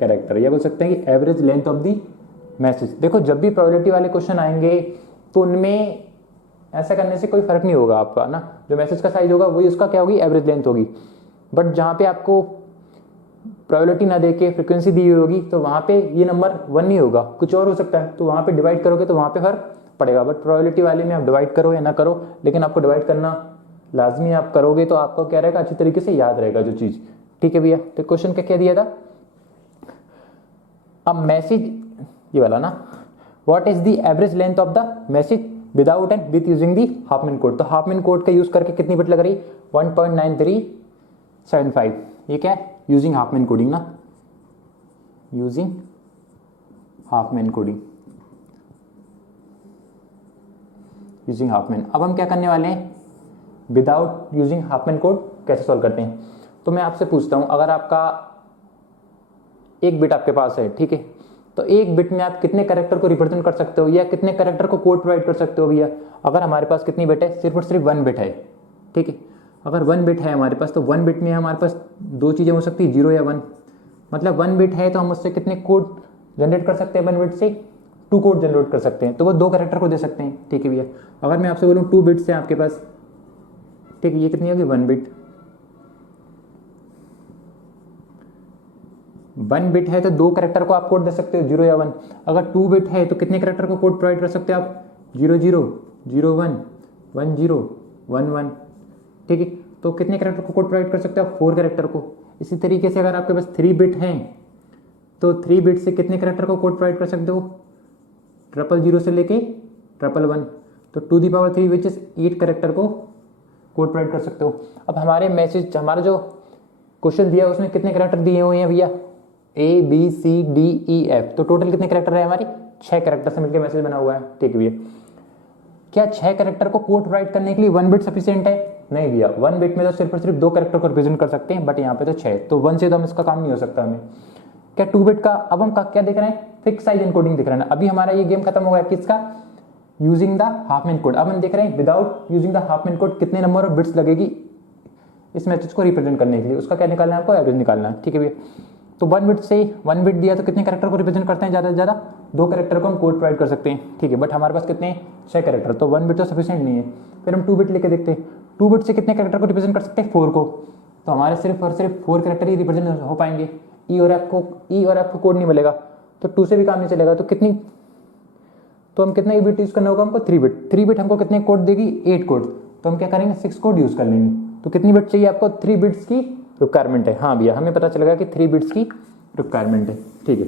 कैरेक्टर, या बोल सकते हैं कि average length of the message. देखो जब भी प्रोबेबिलिटी वाले क्वेश्चन आएंगे तो उनमें ऐसा करने से कोई फर्क नहीं होगा आपका ना, जो मैसेज का साइज होगा वही उसका क्या होगी, एवरेज लेंथ होगी। बट जहाँ पे आपको प्रोबेबिलिटी ना देके फ्रीक्वेंसी दी हुई होगी तो वहाँ पे ये नंबर 1 नहीं होगा, कुछ और हो सकता है, तो वहाँ पे डिवाइड करोगे तो वहाँ पे फर्क पड़ेगा। बट प्रोबेबिलिटी वाले में आप डिवाइड करो या ना करो, लेकिन आपको डिवाइड करना लाजमी, आप करोगे तो आपको क्या रहेगा, अच्छी तरीके से याद रहेगा जो चीज़, ठीक है भैया। तो क्वेश्चन क्या दिया था, अब मैसेज ये वाला ना, what is the average length of the message without and with using the Hopman code. तो हाफमैन कोड का यूज करके कितनी बिट लग रही, 1.9375। ये क्या है, यूजिंग हाफमैन कोडिंग ना, using Hopman coding, using Hopman. अब हम क्या करने वाले हैं, विदाउट यूजिंग हाफमैन कोड कैसे सॉल्व करते हैं। तो मैं आपसे पूछता हूं, अगर आपका एक बिट आपके पास है, ठीक है, तो एक बिट में आप कितने कैरेक्टर को रिप्रेजेंट कर सकते हो या कितने कैरेक्टर को कोड प्रोवाइड कर सकते हो भैया। अगर हमारे पास कितनी बिट है, सिर्फ और सिर्फ 1 बिट है, ठीक है। अगर 1 बिट है हमारे पास, तो 1 बिट में हमारे पास दो चीज़ें हो सकती है, 0 या 1। मतलब 1 बिट है तो हम उससे कितने कोड जनरेट कर सकते हैं, 1 बिट से 2 कोड जनरेट कर सकते हैं, तो वो 2 कैरेक्टर को दे सकते हैं, ठीक है भैया। अगर मैं आपसे बोलूँ 2 बिट्स है आपके पास, ठीक है, ये कितनी होगी, 1 बिट। 1 बिट है तो 2 कैरेक्टर को आप कोड दे सकते हो, 0 या 1। अगर 2 बिट है तो कितने कैरेक्टर को कोड प्रोवाइड कर सकते हो आप, 0 0 0 1 1 0 1 1, ठीक है। तो कितने कैरेक्टर को कोड प्रोवाइड कर सकते हो आप, 4 कैरेक्टर को। इसी तरीके से अगर आपके पास 3 बिट हैं तो 3 बिट से कितने कैरेक्टर को कोड प्रोवाइड कर सकते हो, 000 से लेके 111, तो 2 the power 3 which is 8 character को कोड प्रोवाइड कर सकते हो। अब हमारे मैसेज, हमारा जो क्वेश्चन दिया उसमें कितने कैरेक्टर दिए हुए हैं भैया, ABCDEF, तो टोटल कितने कैरेक्टर है हमारी, 6 कैरेक्टर से मिलकर मैसेज बना हुआ है, ठीक है भैया। क्या 6 कैरेक्टर को कोड राइट करने के लिए 1 बिट सफिशिएंट है, नहीं भैया। 1 बिट में तो सिर्फ और सिर्फ 2 कैरेक्टर को रिप्रेजेंट कर सकते हैं, बट यहाँ पे तो 6, तो 1 से तो हम इसका काम नहीं हो सकता हमें। क्या 2 बिट का, अब हम क्या देख रहे हैं, फिक्स साइज एनकोडिंग दिख रहा है ना। अभी हमारा ये गेम खत्म हो गया किसका, यूजिंग द हाफमैन कोड। अब हम देख रहे हैं without using the Hopman code कितने नंबर ऑफ बिट्स लगेगी इस मैसेज को रिप्रेजेंट करने के लिए, उसका क्या निकालना है आपको, एवरेज निकालना है, ठीक है भैया। तो 1 बिट से 1 बिट दिया तो कितने कैरेक्टर को रिप्रेजेंट करते हैं, ज़्यादा से ज़्यादा 2 कैरेक्टर को हम कोड प्रोवाइड कर सकते हैं, ठीक है। बट हमारे पास कितने, 6 कैरेक्टर, तो 1 बिट तो सफिशिएंट नहीं है। फिर हम 2 बिट लेके देखते हैं, 2 बिट से कितने कैरेक्टर को रिप्रेजेंट कर सकते हैं, 4 को। तो हमारे सिर्फ और सिर्फ 4 कैरेक्टर ही रिप्रेजेंट हो पाएंगे, ई और एफ को कोड नहीं मिलेगा, तो 2 से भी काम नहीं चलेगा। तो कितनी, तो हम कितना बिट यूज़ करना होगा हमको, 3 बिट। 3 बिट हमको कितने कोड देगी, 8 कोड, तो हम क्या करेंगे, 6 कोड यूज़ कर लेंगे। तो कितनी बिट चाहिए आपको, 3 बिट्स की रिक्वायरमेंट है। हाँ भैया, हमें पता चलेगा कि 3 बिट्स की रिक्वायरमेंट है, ठीक है।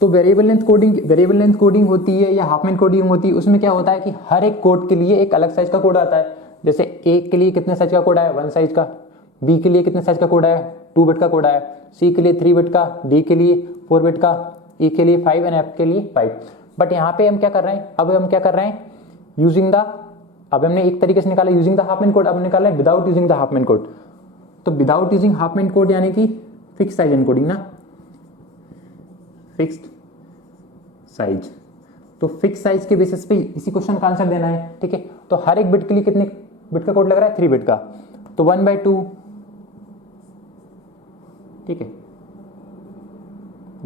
तो वेरिएबल लेंथ कोडिंग होती है या हाफमैन कोडिंग होती है, उसमें क्या होता है कि हर एक कोड के लिए एक अलग साइज का कोड आता है। जैसे ए के लिए कितने साइज का कोड आया, 1 साइज का, बी के लिए कितने साइज का कोड आया, 2 बिट का कोड आया, सी के लिए 3 बिट का, डी के लिए 4 बिट का, ई के लिए 5 एंड एफ के लिए 5। बट यहाँ पे हम क्या कर रहे हैं, अब हम क्या कर रहे हैं, यूजिंग द, अब हमने एक तरीके से निकाला यूजिंग द हाफमैन कोड, अब निकाला है without using the Hopman code. तो विदाउट यूजिंग हाफमैन कोड यानी कि फिक्स साइज एनकोडिंग ना, फिक्स्ड साइज। तो फिक्स साइज के बेसिस पे इसी क्वेश्चन का आंसर देना है, ठीक है। तो हर एक बिट के लिए कितने बिट का कोड लग रहा है, 3 बिट का, तो 1/2, ठीक है,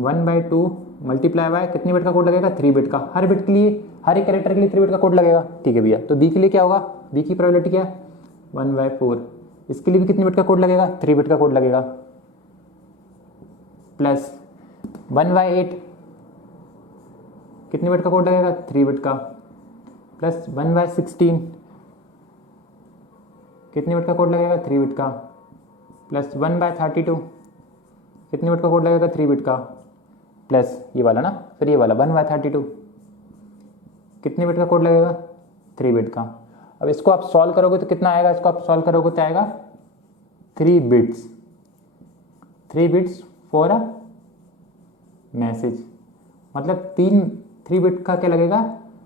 1/2 मल्टीप्लाई बाय कितने बिट का कोड लगेगा, 3 बिट का। हर बिट के लिए, हर एक कैरेक्टर के लिए 3 बिट का कोड लगेगा, ठीक है भैया। तो बी के लिए क्या होगा, बी की प्रोबेबिलिटी क्या है, 1/4। इसके लिए भी कितने बिट का कोड लगेगा, 3 बिट का कोड लगेगा, प्लस 1/8 कितने बिट का कोड लगेगा, 3 बिट का, प्लस 1/16 कितने बिट का कोड लगेगा, 3 बिट का, प्लस 1/32 कितने बिट का कोड लगेगा, 3 बिट का, प्लस ये वाला ना, फिर ये वाला 1/32 कितने बिट का कोड लगेगा, 3 बिट का। अब इसको आप सॉल्व करोगे तो कितना आएगा, इसको आप सॉल्व करोगे तो आएगा 3 बिट्स फॉर अ मैसेज। मतलब 3 बिट का क्या लगेगा,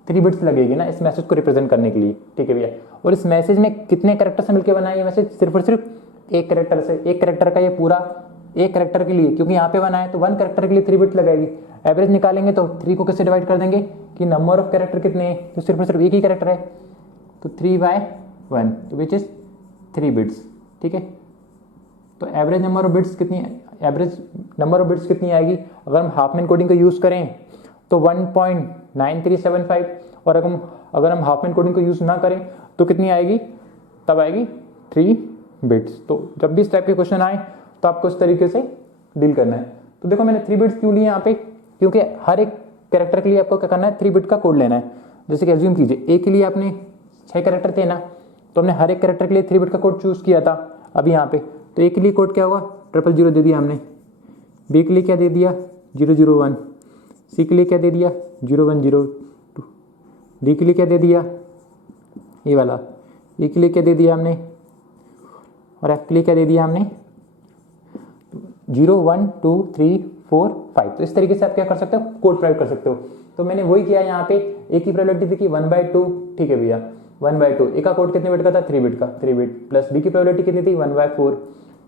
3 बिट्स लगेगी ना इस मैसेज को रिप्रेजेंट करने के लिए, ठीक है भैया। और इस मैसेज में कितने कैरेक्टर से मिलकर बना है ये मैसेज, सिर्फ और सिर्फ एक कैरेक्टर से। एक कैरेक्टर का ये पूरा, एक कैरेक्टर के लिए, क्योंकि यहाँ पे बना है तो 1 कैरेक्टर के लिए 3 बिट लगाएगी। एवरेज निकालेंगे तो 3 को कैसे डिवाइड कर देंगे कि नंबर ऑफ कैरेक्टर कितने हैं, तो सिर्फ और सिर्फ एक ही कैरेक्टर है, तो 3/1 तो विच इज 3 बिट्स, ठीक है। तो एवरेज नंबर ऑफ बिट्स कितनी आएगी, अगर हम हाफमैन कोडिंग का यूज़ करें तो 1.9375, और अगर हम हाफमैन कोडिंग को यूज़ ना करें तो कितनी आएगी, तब आएगी 3 बिट्स। तो जब भी इस टाइप के क्वेश्चन आए तो आपको इस तरीके से डील करना है। तो देखो मैंने 3 बिट्स क्यों लिए यहाँ पे, क्योंकि हर एक कैरेक्टर के लिए आपको क्या करना है, 3 बिट का कोड लेना है। जैसे कि एज्यूम कीजिए ए के लिए आपने 6 कैरेक्टर थे ना, तो हमने हर एक कैरेक्टर के लिए 3 बिट का कोड चूज़ किया था। अभी यहाँ पे तो ए के लिए कोड क्या होगा, 000 दे दिया हमने, बी के लिए क्या दे दिया, 001, सी के लिए क्या दे दिया, 0102, डी के लिए क्या दे दिया, ये वाला, ए के लिए क्या दे दिया हमने, और एफ के लिए क्या दे दिया हमने, 0 1 2 3 4 5। तो इस तरीके से आप क्या कर सकते हो, कोड प्रोवाइड कर सकते हो। तो मैंने वही किया यहाँ पे, ए की प्रोबेबिलिटी देखी 1/2, ठीक है भैया 1/2। ए का कोड कितने बिट का था, 3 बिट का, 3 बिट प्लस बी की प्रोबेबिलिटी कितनी थी 1/4,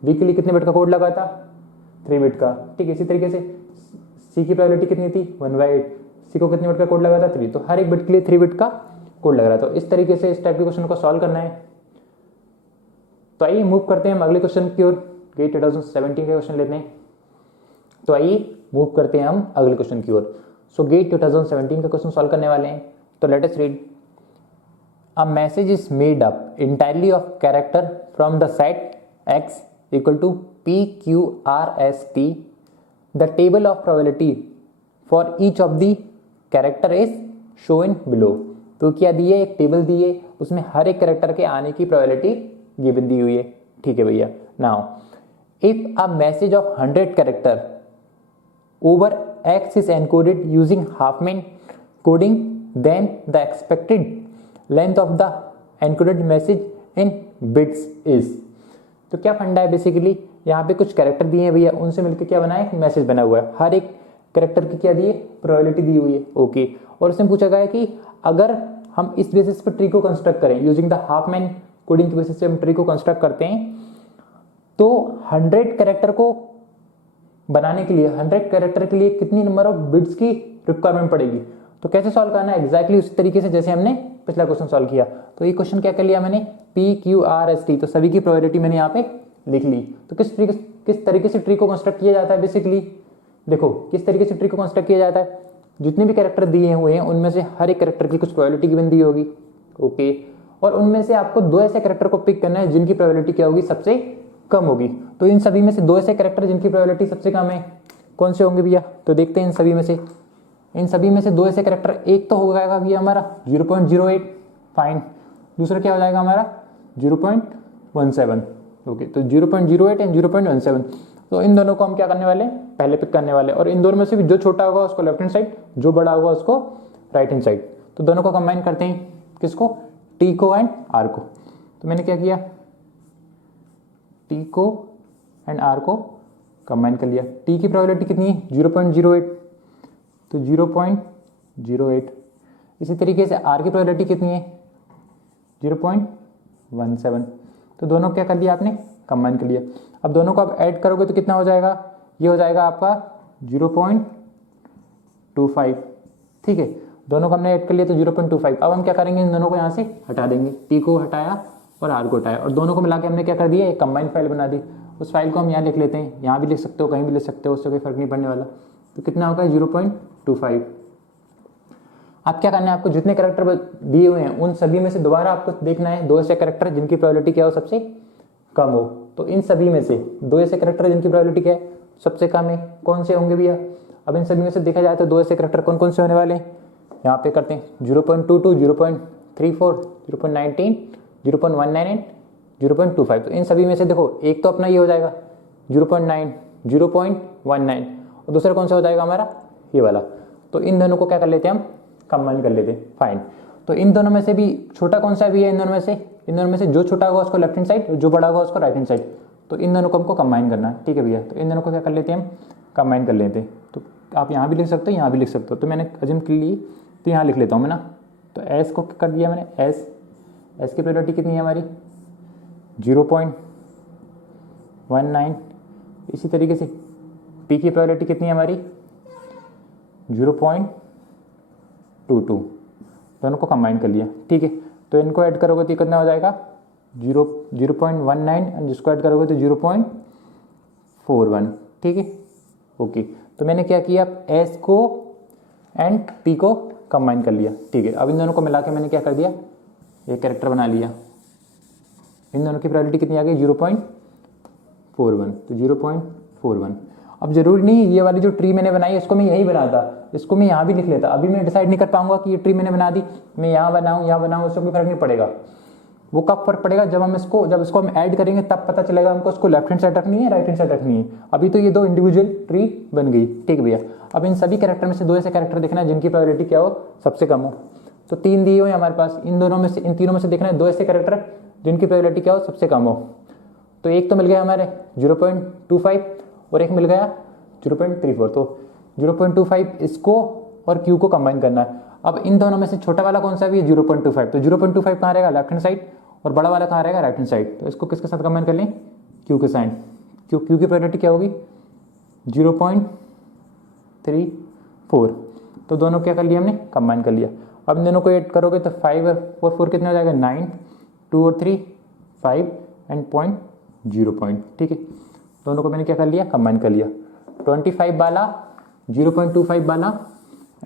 बी के लिए कितने बिट का कोड लगा था 3 बिट का, ठीक है। इसी तरीके से सी की प्रोबेबिलिटी कितनी थी 1/8, सी को कितने बिट का कोड लगा था 3, तो हर एक बिट के लिए 3 बिट का कोड लग रहा था। तो इस तरीके से इस टाइप के क्वेश्चन को सॉल्व करना है। तो आइए मूव करते हैं हम अगले क्वेश्चन की ओर, गेट 2017 का क्वेश्चन लेते हैं। तो आइए मूव करते हैं हम अगले क्वेश्चन की ओर। सो गेट 2017 का क्वेश्चन सॉल्व करने वाले हैं। तो let us read, a message is made up entirely of character from the set x equal to PQRST, the table of probability for each of the character is shown below. तो क्या दिए, एक table दी है, उसमें हर एक character के आने की प्रोबेबिलिटी गिवन दी हुई है, ठीक है भैया। Now if a message of 100 character over x is encoded using Huffman coding, then the expected length of the encoded message in bits is। तो क्या फंडा है बेसिकली, यहाँ पे कुछ कैरेक्टर दिए हैं भैया, उनसे मिलकर क्या बना है, मैसेज बना हुआ है, हर एक कैरेक्टर की क्या दी है, प्रोबेबिलिटी दी हुई है, ओके। और उसमें पूछा गया है कि अगर हम इस बेसिस पर ट्री को कंस्ट्रक्ट करें, यूजिंग द हाफमैन कोडिंग की बेसिस से हम ट्री को कंस्ट्रक्ट करते हैं, तो 100 कैरेक्टर को बनाने के लिए 100 कैरेक्टर के लिए कितनी नंबर ऑफ बिट्स की रिक्वायरमेंट पड़ेगी। तो कैसे सॉल्व करना है, एग्जैक्टली उसी तरीके से जैसे हमने पिछला क्वेश्चन सॉल्व किया। तो ये क्वेश्चन क्या कर लिया मैंने, PQRST, तो सभी की प्रोबेबिलिटी मैंने यहाँ पे लिख ली। तो किस तरीके से ट्री को कंस्ट्रक्ट किया जाता है, बेसिकली देखो किस तरीके से ट्री को कंस्ट्रक्ट किया जाता है, जितने भी कैरेक्टर दिए हुए हैं उनमें से हर एक कैरेक्टर की कुछ प्रोबेबिलिटी गिवन दी होगी, ओके। और उनमें से आपको 2 ऐसे कैरेक्टर को पिक करना है जिनकी प्रोबेबिलिटी क्या होगी, सबसे कम होगी। तो इन सभी में से 2 ऐसे कैरेक्टर जिनकी प्रोबेबिलिटी सबसे कम है, कौन से होंगे भैया, तो देखते हैं इन सभी में से 2 ऐसे कैरेक्टर, एक तो हो जाएगा भैया हमारा 0.08, फाइन। दूसरा क्या हो जाएगा हमारा 0.17, ओके। तो 0.08 एंड 0.17, तो इन दोनों को हम क्या करने वाले, पहले पिक करने वाले। और इन दोनों में से भी जो छोटा होगा उसको लेफ्ट हैंड साइड, जो बड़ा होगा उसको राइट हैंड साइड। तो दोनों को कंबाइन करते हैं, किसको, टी को एंड आर को। तो मैंने क्या किया, टी को एंड आर को कंबाइन कर लिया। टी की प्रोबेबिलिटी कितनी है 0.08, तो 0.08। इसी तरीके से आर की प्रोबेबिलिटी कितनी है 0.17। तो दोनों क्या कर लिया आपने, कंबाइन कर लिया। अब दोनों को आप ऐड करोगे तो कितना हो जाएगा, ये हो जाएगा आपका 0.25, ठीक है। दोनों को हमने ऐड कर लिया तो 0.25। अब हम क्या करेंगे, इन दोनों को यहाँ से हटा देंगे, टी को हटाया और आर को हटाया, और दोनों को मिला के हमने क्या कर दिया, एक कंबाइंड फाइल बना दी। उस फाइल को हम यहाँ लिख लेते हैं, यहाँ भी लिख सकते हो, कहीं भी लिख सकते हो, उससे कोई फर्क नहीं पड़ने वाला। तो कितना होगा 0.25। अब क्या करना है, आपको जितने कैरेक्टर दिए हुए हैं उन सभी में से दोबारा आपको देखना है 2 ऐसे कैरेक्टर जिनकी प्रोबेबिलिटी क्या हो, सबसे कम हो। तो इन सभी में से 2 ऐसे कैरेक्टर जिनकी प्रोबेबिलिटी क्या है, सबसे कम है, कौन से होंगे भैया। अब इन सभी में से देखा जाए तो 2 ऐसे कैरेक्टर कौन कौन से होने वाले हैं, यहाँ पे करते हैं 0.22, 0.34, 0.19, 0.19 एंड 0.25। तो इन सभी में से देखो एक तो अपना ये हो जाएगा 0.9, 0.19, और दूसरा कौन सा हो जाएगा हमारा, ये वाला। तो इन दोनों को क्या कर लेते हैं, हम कंबाइन कर लेते हैं, फाइन। तो इन दोनों में से भी छोटा कौन सा भी है, इन दोनों में से जो छोटा होगा उसको लेफ्ट हैंड साइड, जो बड़ा होगा उसको राइट हैंड साइड। तो इन दोनों को हमको कंबाइन करना है, ठीक है भैया। तो इन दोनों को क्या कर लेते हैं, हम कंबाइन कर लेते हैं। तो आप यहाँ भी लिख सकते हो, यहाँ भी लिख सकते हो। तो मैंने अजम कर ली, तो यहाँ लिख लेता हूँ मैं ना। तो एस को कर दिया मैंने, एस की प्रोबेबिलिटी कितनी है हमारी 0.19। इसी तरीके से पी की प्रोबेबिलिटी कितनी है हमारी 0.22। दोनों को कंबाइन कर लिया, ठीक है। तो इनको ऐड करोगे तो कितना हो जाएगा 0.19, एंड जिसको ऐड करोगे तो 0.41, ठीक है, ओके। तो मैंने क्या किया, एस को एंड पी को कंबाइन कर लिया, ठीक है। अब इन दोनों को मिला के मैंने क्या कर दिया, एक कैरेक्टर बना लिया। इन दोनों की प्रोबेबिलिटी कितनी आ गई 0.41, तो 0.41। अब जरूरी नहीं ये वाली जो ट्री मैंने बनाई इसको मैं यही बनाता, इसको मैं यहाँ भी लिख लेता। अभी मैं डिसाइड नहीं कर पाऊंगा कि ये ट्री मैंने बना दी, मैं यहाँ बनाऊँ, उससे कोई फर्क नहीं पड़ेगा। वो कब फर्क पड़ेगा, जब इसको हम ऐड करेंगे तब पता चलेगा हमको उसको लेफ्ट हैंड साइड रखनी है, राइट हैंड साइड रखनी है। अभी तो ये 2 इंडिविजुअल ट्री बन गई, ठीक भैया। अब इन सभी कैरेक्टर में से 2 ऐसे कैरेक्टर देखना है जिनकी प्रोबेबिलिटी क्या हो, सबसे कम हो। तो 3 दिए हुए हैं हमारे पास, इन तीनों में से देखना है 2 ऐसे कैरेक्टर जिनकी प्रोबेबिलिटी क्या हो, सबसे कम हो। तो एक तो मिल गया हमारे 0.25 और एक मिल गया 0.34। तो 0.25 इसको और Q को कंबाइन करना है। अब इन दोनों में से छोटा वाला कौन सा भी है, 0.25। तो 0.25 कहाँ रहेगा, लेफ्ट हैंड साइड, और बड़ा वाला कहाँ रहेगा, राइट हैंड साइड। तो इसको किसके साथ कंबाइन कर लें, Q के साइन। Q की प्रोबेबिलिटी क्या होगी, 0.34। तो दोनों क्या कर लिया हमने, कंबाइन कर लिया। अब इन दोनों को ऐड करोगे तो 5 और 4 कितना हो जाएगा, 9, 2 और 3 5 एंड 0.0, ठीक है। दोनों को मैंने क्या कर लिया, कंबाइन कर लिया। 25 वाला, 0.25 वाला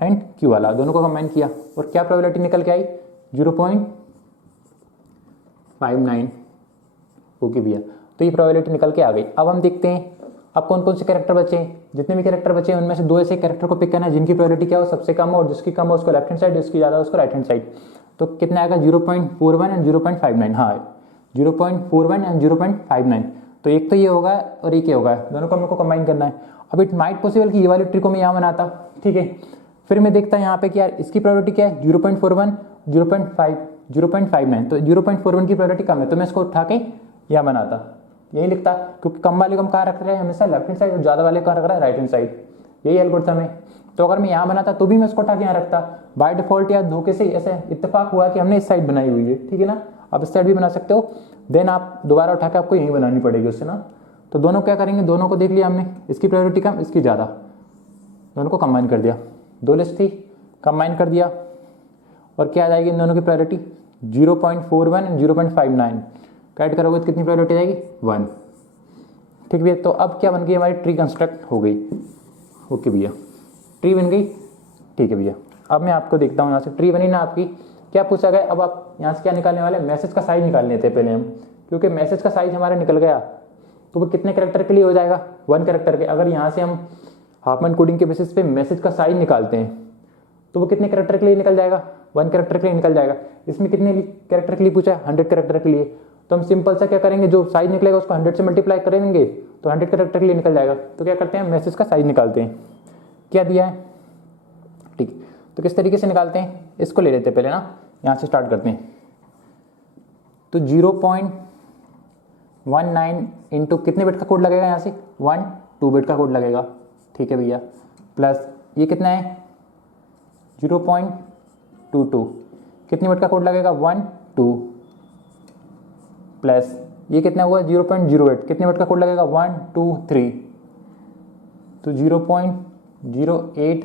एंड Q वाला, दोनों को कंबाइन किया और क्या प्रोबेबिलिटी निकल के आई, 0.59। ओके भैया, तो ये प्रोबेबिलिटी निकल के आ गई। अब हम देखते हैं अब कौन कौन से कैरेक्टर बचे हैं। जितने भी कैरेक्टर बचे हैं उनमें से 2 ऐसे कैरेक्टर को पिक करना है जिनकी प्रोबेबिलिटी क्या हो, सबसे कम हो, और जिसकी कम हो उसको लेफ्ट हैंड साइड, जिसकी ज़्यादा हो उसको राइट हैंड साइड। तो कितना आएगा, 0.41 एंड 0.59। हाँ, 0.41 एंड 0.59। तो एक तो ये होगा और एक ये होगा, दोनों को हमको कंबाइन करना है। अब इट माइट पॉसिबल कि ये वाली ट्रिक को मैं यहाँ बनाता, ठीक है। फिर मैं देखता यहाँ पे कि यार इसकी प्रोबेबिलिटी क्या है, 0.41, 0.59। तो 0.41 की प्रोबेबिलिटी कम है, तो मैं इसको उठा के यहाँ बनाता, यही लिखता, क्योंकि कम वाले को हम कहाँ रख रहे हैं हमेशा, लेफ्ट हैंड साइड, और ज़्यादा वाले को कहाँ रख रहा है, राइट हैंड साइड। यही एल्गोरिथम है। तो अगर मैं यहाँ बनाता तो भी मैं इसको उठा के यहाँ रखता। बाय डिफॉल्ट या धोखे से ऐसे इत्तेफाक हुआ कि हमने इस साइड बनाई हुई है, ठीक है ना। आप इस साइड भी बना सकते हो, देन आप दोबारा उठा के आपको यही बनानी पड़ेगी उससे ना। तो दोनों क्या करेंगे, दोनों को देख लिया हमने, इसकी प्रायोरिटी कम, इसकी ज़्यादा, दोनों को कंबाइन कर दिया। 2 लिस्ट थी, कंबाइन कर दिया, और क्या आ जाएगी इन दोनों की प्रायोरिटी, 0.41 एंड 0.59। कैट करोगे तो कितनी प्रायोरिटी आएगी, 1, ठीक भैया। तो अब क्या बन गई, हमारी ट्री कंस्ट्रक्ट हो गई। ओके भैया, ट्री बन गई, ठीक है भैया। अब मैं आपको देखता हूँ यहाँ से ट्री बनी ना आपकी, क्या पूछा गया। अब आप यहाँ से क्या निकालने वाले, मैसेज का साइज निकाल लेते हैं पहले हम, क्योंकि मैसेज का साइज हमारा निकल गया तो वो कितने कैरेक्टर के लिए हो जाएगा, 1 कैरेक्टर के। अगर यहाँ से हम हाफमैन कोडिंग के बेसिस पे मैसेज का साइज निकालते हैं तो वो कितने कैरेक्टर के लिए निकल जाएगा, 1 कैरेक्टर के लिए निकल जाएगा। इसमें कितने कैरेक्टर के लिए पूछा है, 100 कैरेक्टर के लिए। तो हम सिंपल सा क्या करेंगे, जो साइज निकलेगा उसको 100 से मल्टीप्लाई करेंगे तो 100 कैरेक्टर के लिए निकल जाएगा। तो क्या करते हैं, मैसेज का साइज निकालते हैं। क्या दिया है, ठीक। तो किस तरीके से निकालते हैं, इसको ले लेते हैं पहले ना, यहाँ से स्टार्ट करते हैं। तो 0.19 इंटू कितने बिट का कोड लगेगा, यहाँ से 2 बिट का कोड लगेगा, ठीक है भैया। प्लस ये कितना है 0.22, कितने बिट का कोड लगेगा, 1 2, प्लस ये कितना हुआ 0.08, कितने बिट का कोड लगेगा, 1 2 3। तो 0.08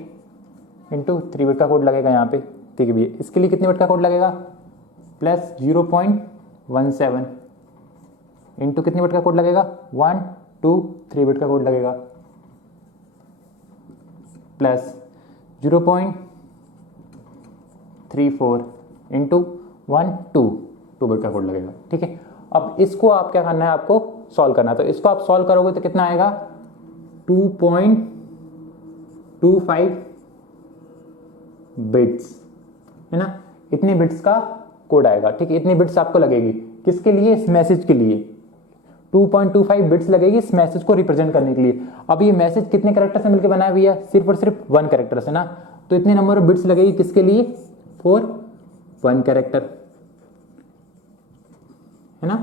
इंटू 3 बिट का कोड लगेगा यहाँ पे, ठीक है भैया। इसके लिए कितने बिट का कोड लगेगा, प्लस 0.17 इंटू कितने बिट का कोड लगेगा, 1 2 3 बिट का कोड लगेगा, प्लस 0.34 इंटू 1 2 बिट का कोड लगेगा, ठीक है। अब इसको आप क्या करना है, आपको सॉल्व करना है। तो इसको आप सॉल्व करोगे तो कितना आएगा, 2.25 बिट्स, है ना। इतने बिट्स का कोड आएगा, ठीक है। इतनी बिट्स आपको लगेगी किसके लिए, इस मैसेज के लिए। 2.25 बिट्स लगेगी इस मैसेज को रिप्रेजेंट करने के लिए। अब ये मैसेज कितने कैरेक्टर से मिलकर बनाया हुआ है, सिर्फ और सिर्फ 1 कैरेक्टर से ना। तो इतने नंबर ऑफ बिट्स लगेगी किसके लिए, फॉर 1 कैरेक्टर, है ना।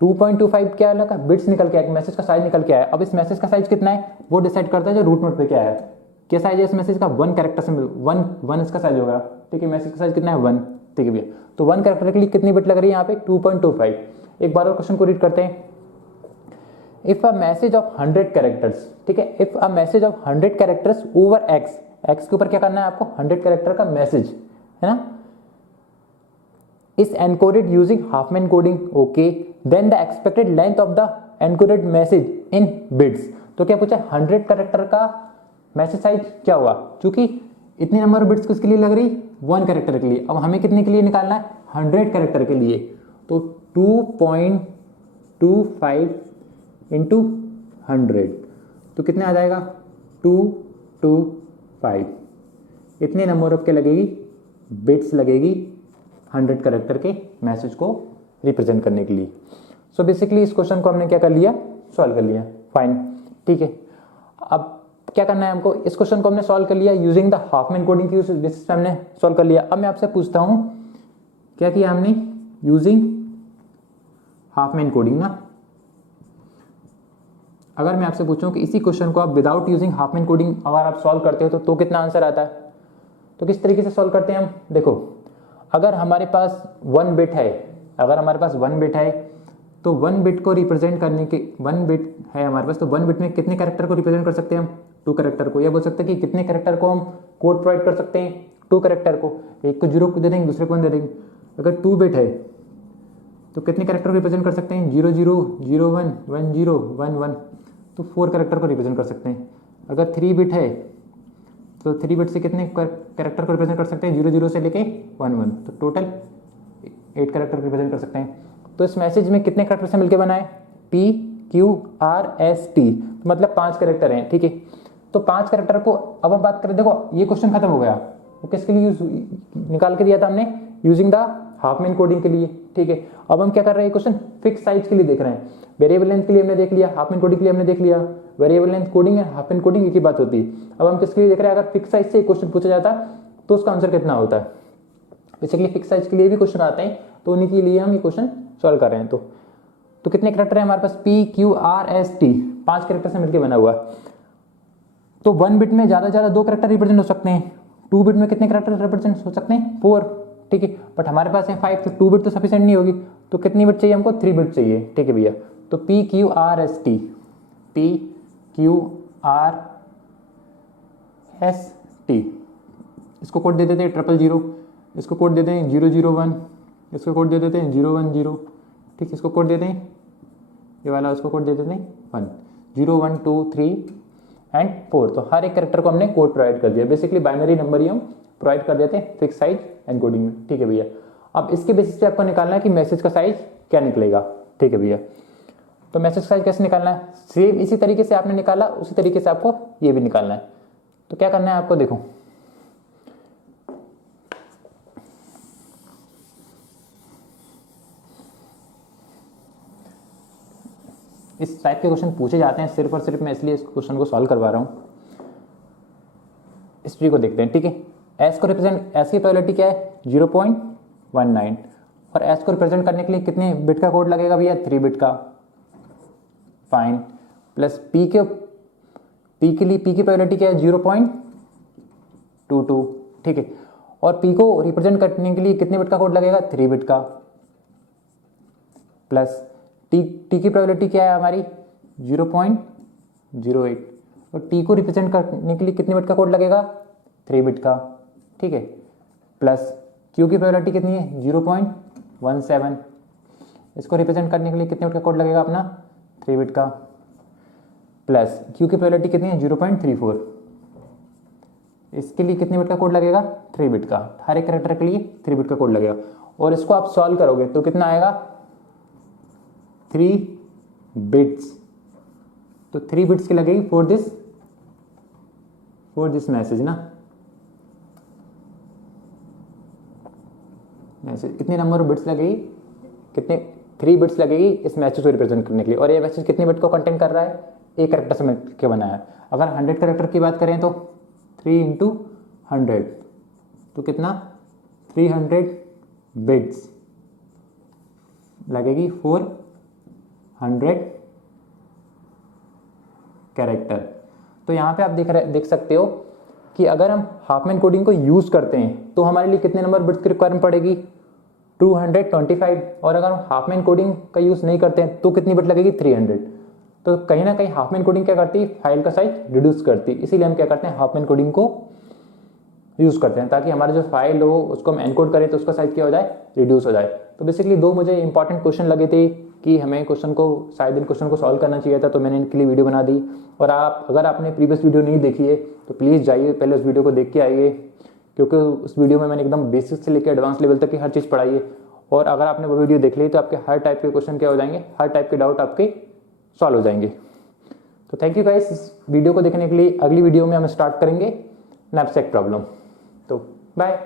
2.25 क्या लगा, बिट्स निकल के आया, मैसेज का साइज निकल के आया। अब इस मैसेज का साइज कितना है वो डिसाइड करता है जो रूट नोड पे क्या है। क्या साइज है इस मैसेज का, 1 कैरेक्टर से 1 इसका साइज होगा, ठीक है। मैसेज का साइज कितना है, 1, ठीक है भैया। तो 1 कैरेक्टर के लिए कितनी बिट लग रही है यहाँ पे, 2.25। एक बार और क्वेश्चन को रीड करते हैं। If a message of 100 characters, ठीक है, if a message of 100 characters over x के ऊपर क्या करना है आपको, 100 कैरेक्टर का मैसेज, है ना, is encoded using Huffman coding, okay, then the expected length of the encoded message in bits। तो क्या पूछा, 100 कैरेक्टर का मैसेज साइज क्या हुआ, क्योंकि इतनी नंबर ऑफ बिट्स किसके लिए लग रही, 1 कैरेक्टर के लिए। अब हमें कितने के लिए निकालना है, 100 कैरेक्टर के लिए। तो 2.25 इंटू 100 तो कितने आ जाएगा, 225। इतने नंबर ऑफ के लगेगी, बिट्स लगेगी 100 कैरेक्टर के मैसेज को रिप्रेजेंट करने के लिए। सो बेसिकली इस क्वेश्चन को हमने क्या कर लिया, सॉल्व कर लिया, फाइन, ठीक है। अब क्या करना है हमको, इस क्वेश्चन को हमने सॉल्व कर लिया यूजिंग द हाफमैन कोडिंग की बेसिस पे हमने सॉल्व कर लिया। अब मैं आपसे पूछता हूँ क्या किया हमने, यूजिंग हाफमैन कोडिंग ना। अगर मैं आपसे पूछूं कि इसी क्वेश्चन को आप विदाउट यूजिंग हाफमैन कोडिंग अगर आप सॉल्व करते हो तो कितना आंसर आता है, तो किस तरीके से सॉल्व करते हैं हम। देखो अगर हमारे पास 1 बिट है, अगर हमारे पास 1 बिट है तो 1 बिट को रिप्रेजेंट करने के 1 बिट है हमारे पास, तो 1 बिट में कितने कैरेक्टर को रिप्रेजेंट कर सकते हैं हम, 2 कैरेक्टर को। या बोल सकते हैं कि कितने कैरेक्टर को हम कोड प्रोवाइड कर सकते हैं, 2 कैरेक्टर को। एक को 0 दे देंगे, दूसरे को 1 दे देंगे। अगर 2 बिट है तो कितने कैरेक्टर को रिप्रेजेंट कर सकते हैं, 0 0 0 1 1 0 1 1, तो 4 कैरेक्टर को रिप्रेजेंट कर सकते हैं। अगर 3 बिट है तो 3 बिट से कितने कैरेक्टर को रिप्रेजेंट कर सकते हैं, 0 0 से लेके 1 1, तो टोटल 8 कैरेक्टर को रिप्रेजेंट कर सकते हैं। तो इस मैसेज में कितने कैरेक्टर से मिलकर बना है, PQRST, मतलब 5 कैरेक्टर हैं, ठीक है। तो 5 कैरेक्टर को अब हम बात करें, देखो ये क्वेश्चन खत्म हो गया, वो किसके लिए यूज निकाल के दिया था हमने, यूजिंग द हाफमैन कोडिंग के लिए, ठीक है। अब हम क्या कर रहे हैं, क्वेश्चन फिक्स साइज के लिए देख रहे हैं। वेरिएबल लेंथ के लिए हमने देख लिया, हाफमैन कोडिंग के लिए हमने देख लिया। वेरिएबल लेंथ कोडिंग है, हाफमैन कोडिंग एक ही बात होती है। अब हम किसके लिए देख रहे हैं, अगर फिक्स साइज से क्वेश्चन पूछा जाता तो उसका आंसर कितना होता है। बेसिकली फिक्स साइज के लिए भी क्वेश्चन आते हैं, तो उन्हीं के लिए हम ये क्वेश्चन सॉल्व कर रहे हैं। तो कितने कैरेक्टर है हमारे पास, PQRST, 5 कैरेक्टर से मिलकर बना हुआ। तो 1 बिट में ज्यादा से ज्यादा 2 कैरेक्टर रिप्रेजेंट हो सकते हैं, 2 बिट में कितने कैरेक्टर रिप्रेजेंट हो सकते हैं, 4, ठीक है। बट हमारे पास है 5, तो 2 बिट तो सफिशिएंट नहीं होगी, तो कितनी बिट चाहिए हमको, 3 बिट चाहिए, ठीक है भैया। तो PQRST इसको कोड दे देते हैं 000, इसको कोड देते हैं 001, इसको कोड दे देते हैं 010, ठीक, इसको कोड देते हैं ये वाला, उसको कोड दे देते हैं 1 0 1 2 3 एंड 4। तो हर एक कैरेक्टर को हमने कोड प्रोवाइड कर दिया। बेसिकली बाइनरी नंबर ही हम प्रोवाइड कर देते हैं फिक्स साइज एंड कोडिंग में, ठीक है भैया। अब इसके बेसिस पे आपको निकालना है कि मैसेज का साइज क्या निकलेगा, ठीक है भैया। तो मैसेज साइज कैसे निकालना है, सेम इसी तरीके से आपने निकाला उसी तरीके से आपको ये भी निकालना है। तो क्या करना है आपको, देखो इस टाइप के क्वेश्चन पूछे जाते हैं सिर्फ और सिर्फ मैं इसलिए इस क्वेश्चन को सॉल्व करवा रहा हूँ। इस ट्री को देखते हैं, ठीक है। एस को रिप्रेजेंट, एस की प्रोबेबिलिटी क्या है 0.19, और एस को रिप्रेजेंट करने के लिए कितने बिट का कोड लगेगा भैया, 3 बिट का, फाइन। प्लस पी के लिए पी की प्रोबेबिलिटी क्या है 0.22, ठीक है। और पी को रिप्रेजेंट करने के लिए कितने बिट का कोड लगेगा, 3 बिट का, प्लस टी की प्रोबेबिलिटी क्या है हमारी 0.08, और टी को रिप्रेजेंट करने के लिए कितने बिट का कोड लगेगा, 3 बिट का, ठीक है। प्लस क्यू की प्रोबेबिलिटी कितनी है 0.17, इसको रिप्रेजेंट करने के लिए कितने बिट का कोड लगेगा अपना, 3 बिट का, प्लस क्यू की प्रोबेबिलिटी कितनी है 0.34, इसके लिए कितने बिट का कोड लगेगा, 3 बिट का। हर एक कैरेक्टर के लिए 3 बिट का कोड लगेगा। और इसको आप सॉल्व करोगे तो कितना आएगा, 3 बिट्स। तो 3 बिट्स की लगेगी फॉर दिस मैसेज ना, मैसेज कितने नंबर ऑफ बिट्स लगेगी, कितने 3 बिट्स लगेगी इस मैसेज को रिप्रेजेंट करने के लिए। और ये मैसेज कितने बिट को कंटेंट कर रहा है, एक कैरेक्टर से मिलकर बना है। अगर 100 कैरेक्टर की बात करें तो 3 × 100, तो कितना 300 बिट्स लगेगी 400 कैरेक्टर। तो यहाँ पे आप देख सकते हो कि अगर हम हाफमैन कोडिंग को यूज करते हैं तो हमारे लिए कितने नंबर बिट्स की रिक्वायरमेंट पड़ेगी, 225। और अगर हम हाफमैन कोडिंग का यूज नहीं करते हैं तो कितनी बिट लगेगी, 300। तो कहीं ना कहीं हाफमैन कोडिंग क्या करती है, फाइल का साइज रिड्यूस करती है। इसीलिए हम क्या करते हैं, हाफमैन कोडिंग को यूज करते हैं ताकि हमारा जो फाइल हो उसको हम एनकोड करें तो उसका साइज क्या हो जाए, रिड्यूस हो जाए। तो बेसिकली 2 मुझे इंपॉर्टेंट क्वेश्चन लगे थे कि हमें क्वेश्चन को शायद इन क्वेश्चन को सॉल्व करना चाहिए था, तो मैंने इनके लिए वीडियो बना दी। और अगर आपने प्रीवियस वीडियो नहीं देखी है तो प्लीज़ जाइए पहले उस वीडियो को देख के आइए, क्योंकि उस वीडियो में मैंने एकदम बेसिक से लेकर एडवांस लेवल तक की हर चीज़ पढ़ाई है। और अगर आपने वो वीडियो देख ली तो आपके हर टाइप के क्वेश्चन क्या हो जाएंगे, हर टाइप के डाउट आपके सॉल्व हो जाएंगे। तो थैंक यू गाइस इस वीडियो को देखने के लिए। अगली वीडियो में हम स्टार्ट करेंगे नैपसैक प्रॉब्लम। तो बाय।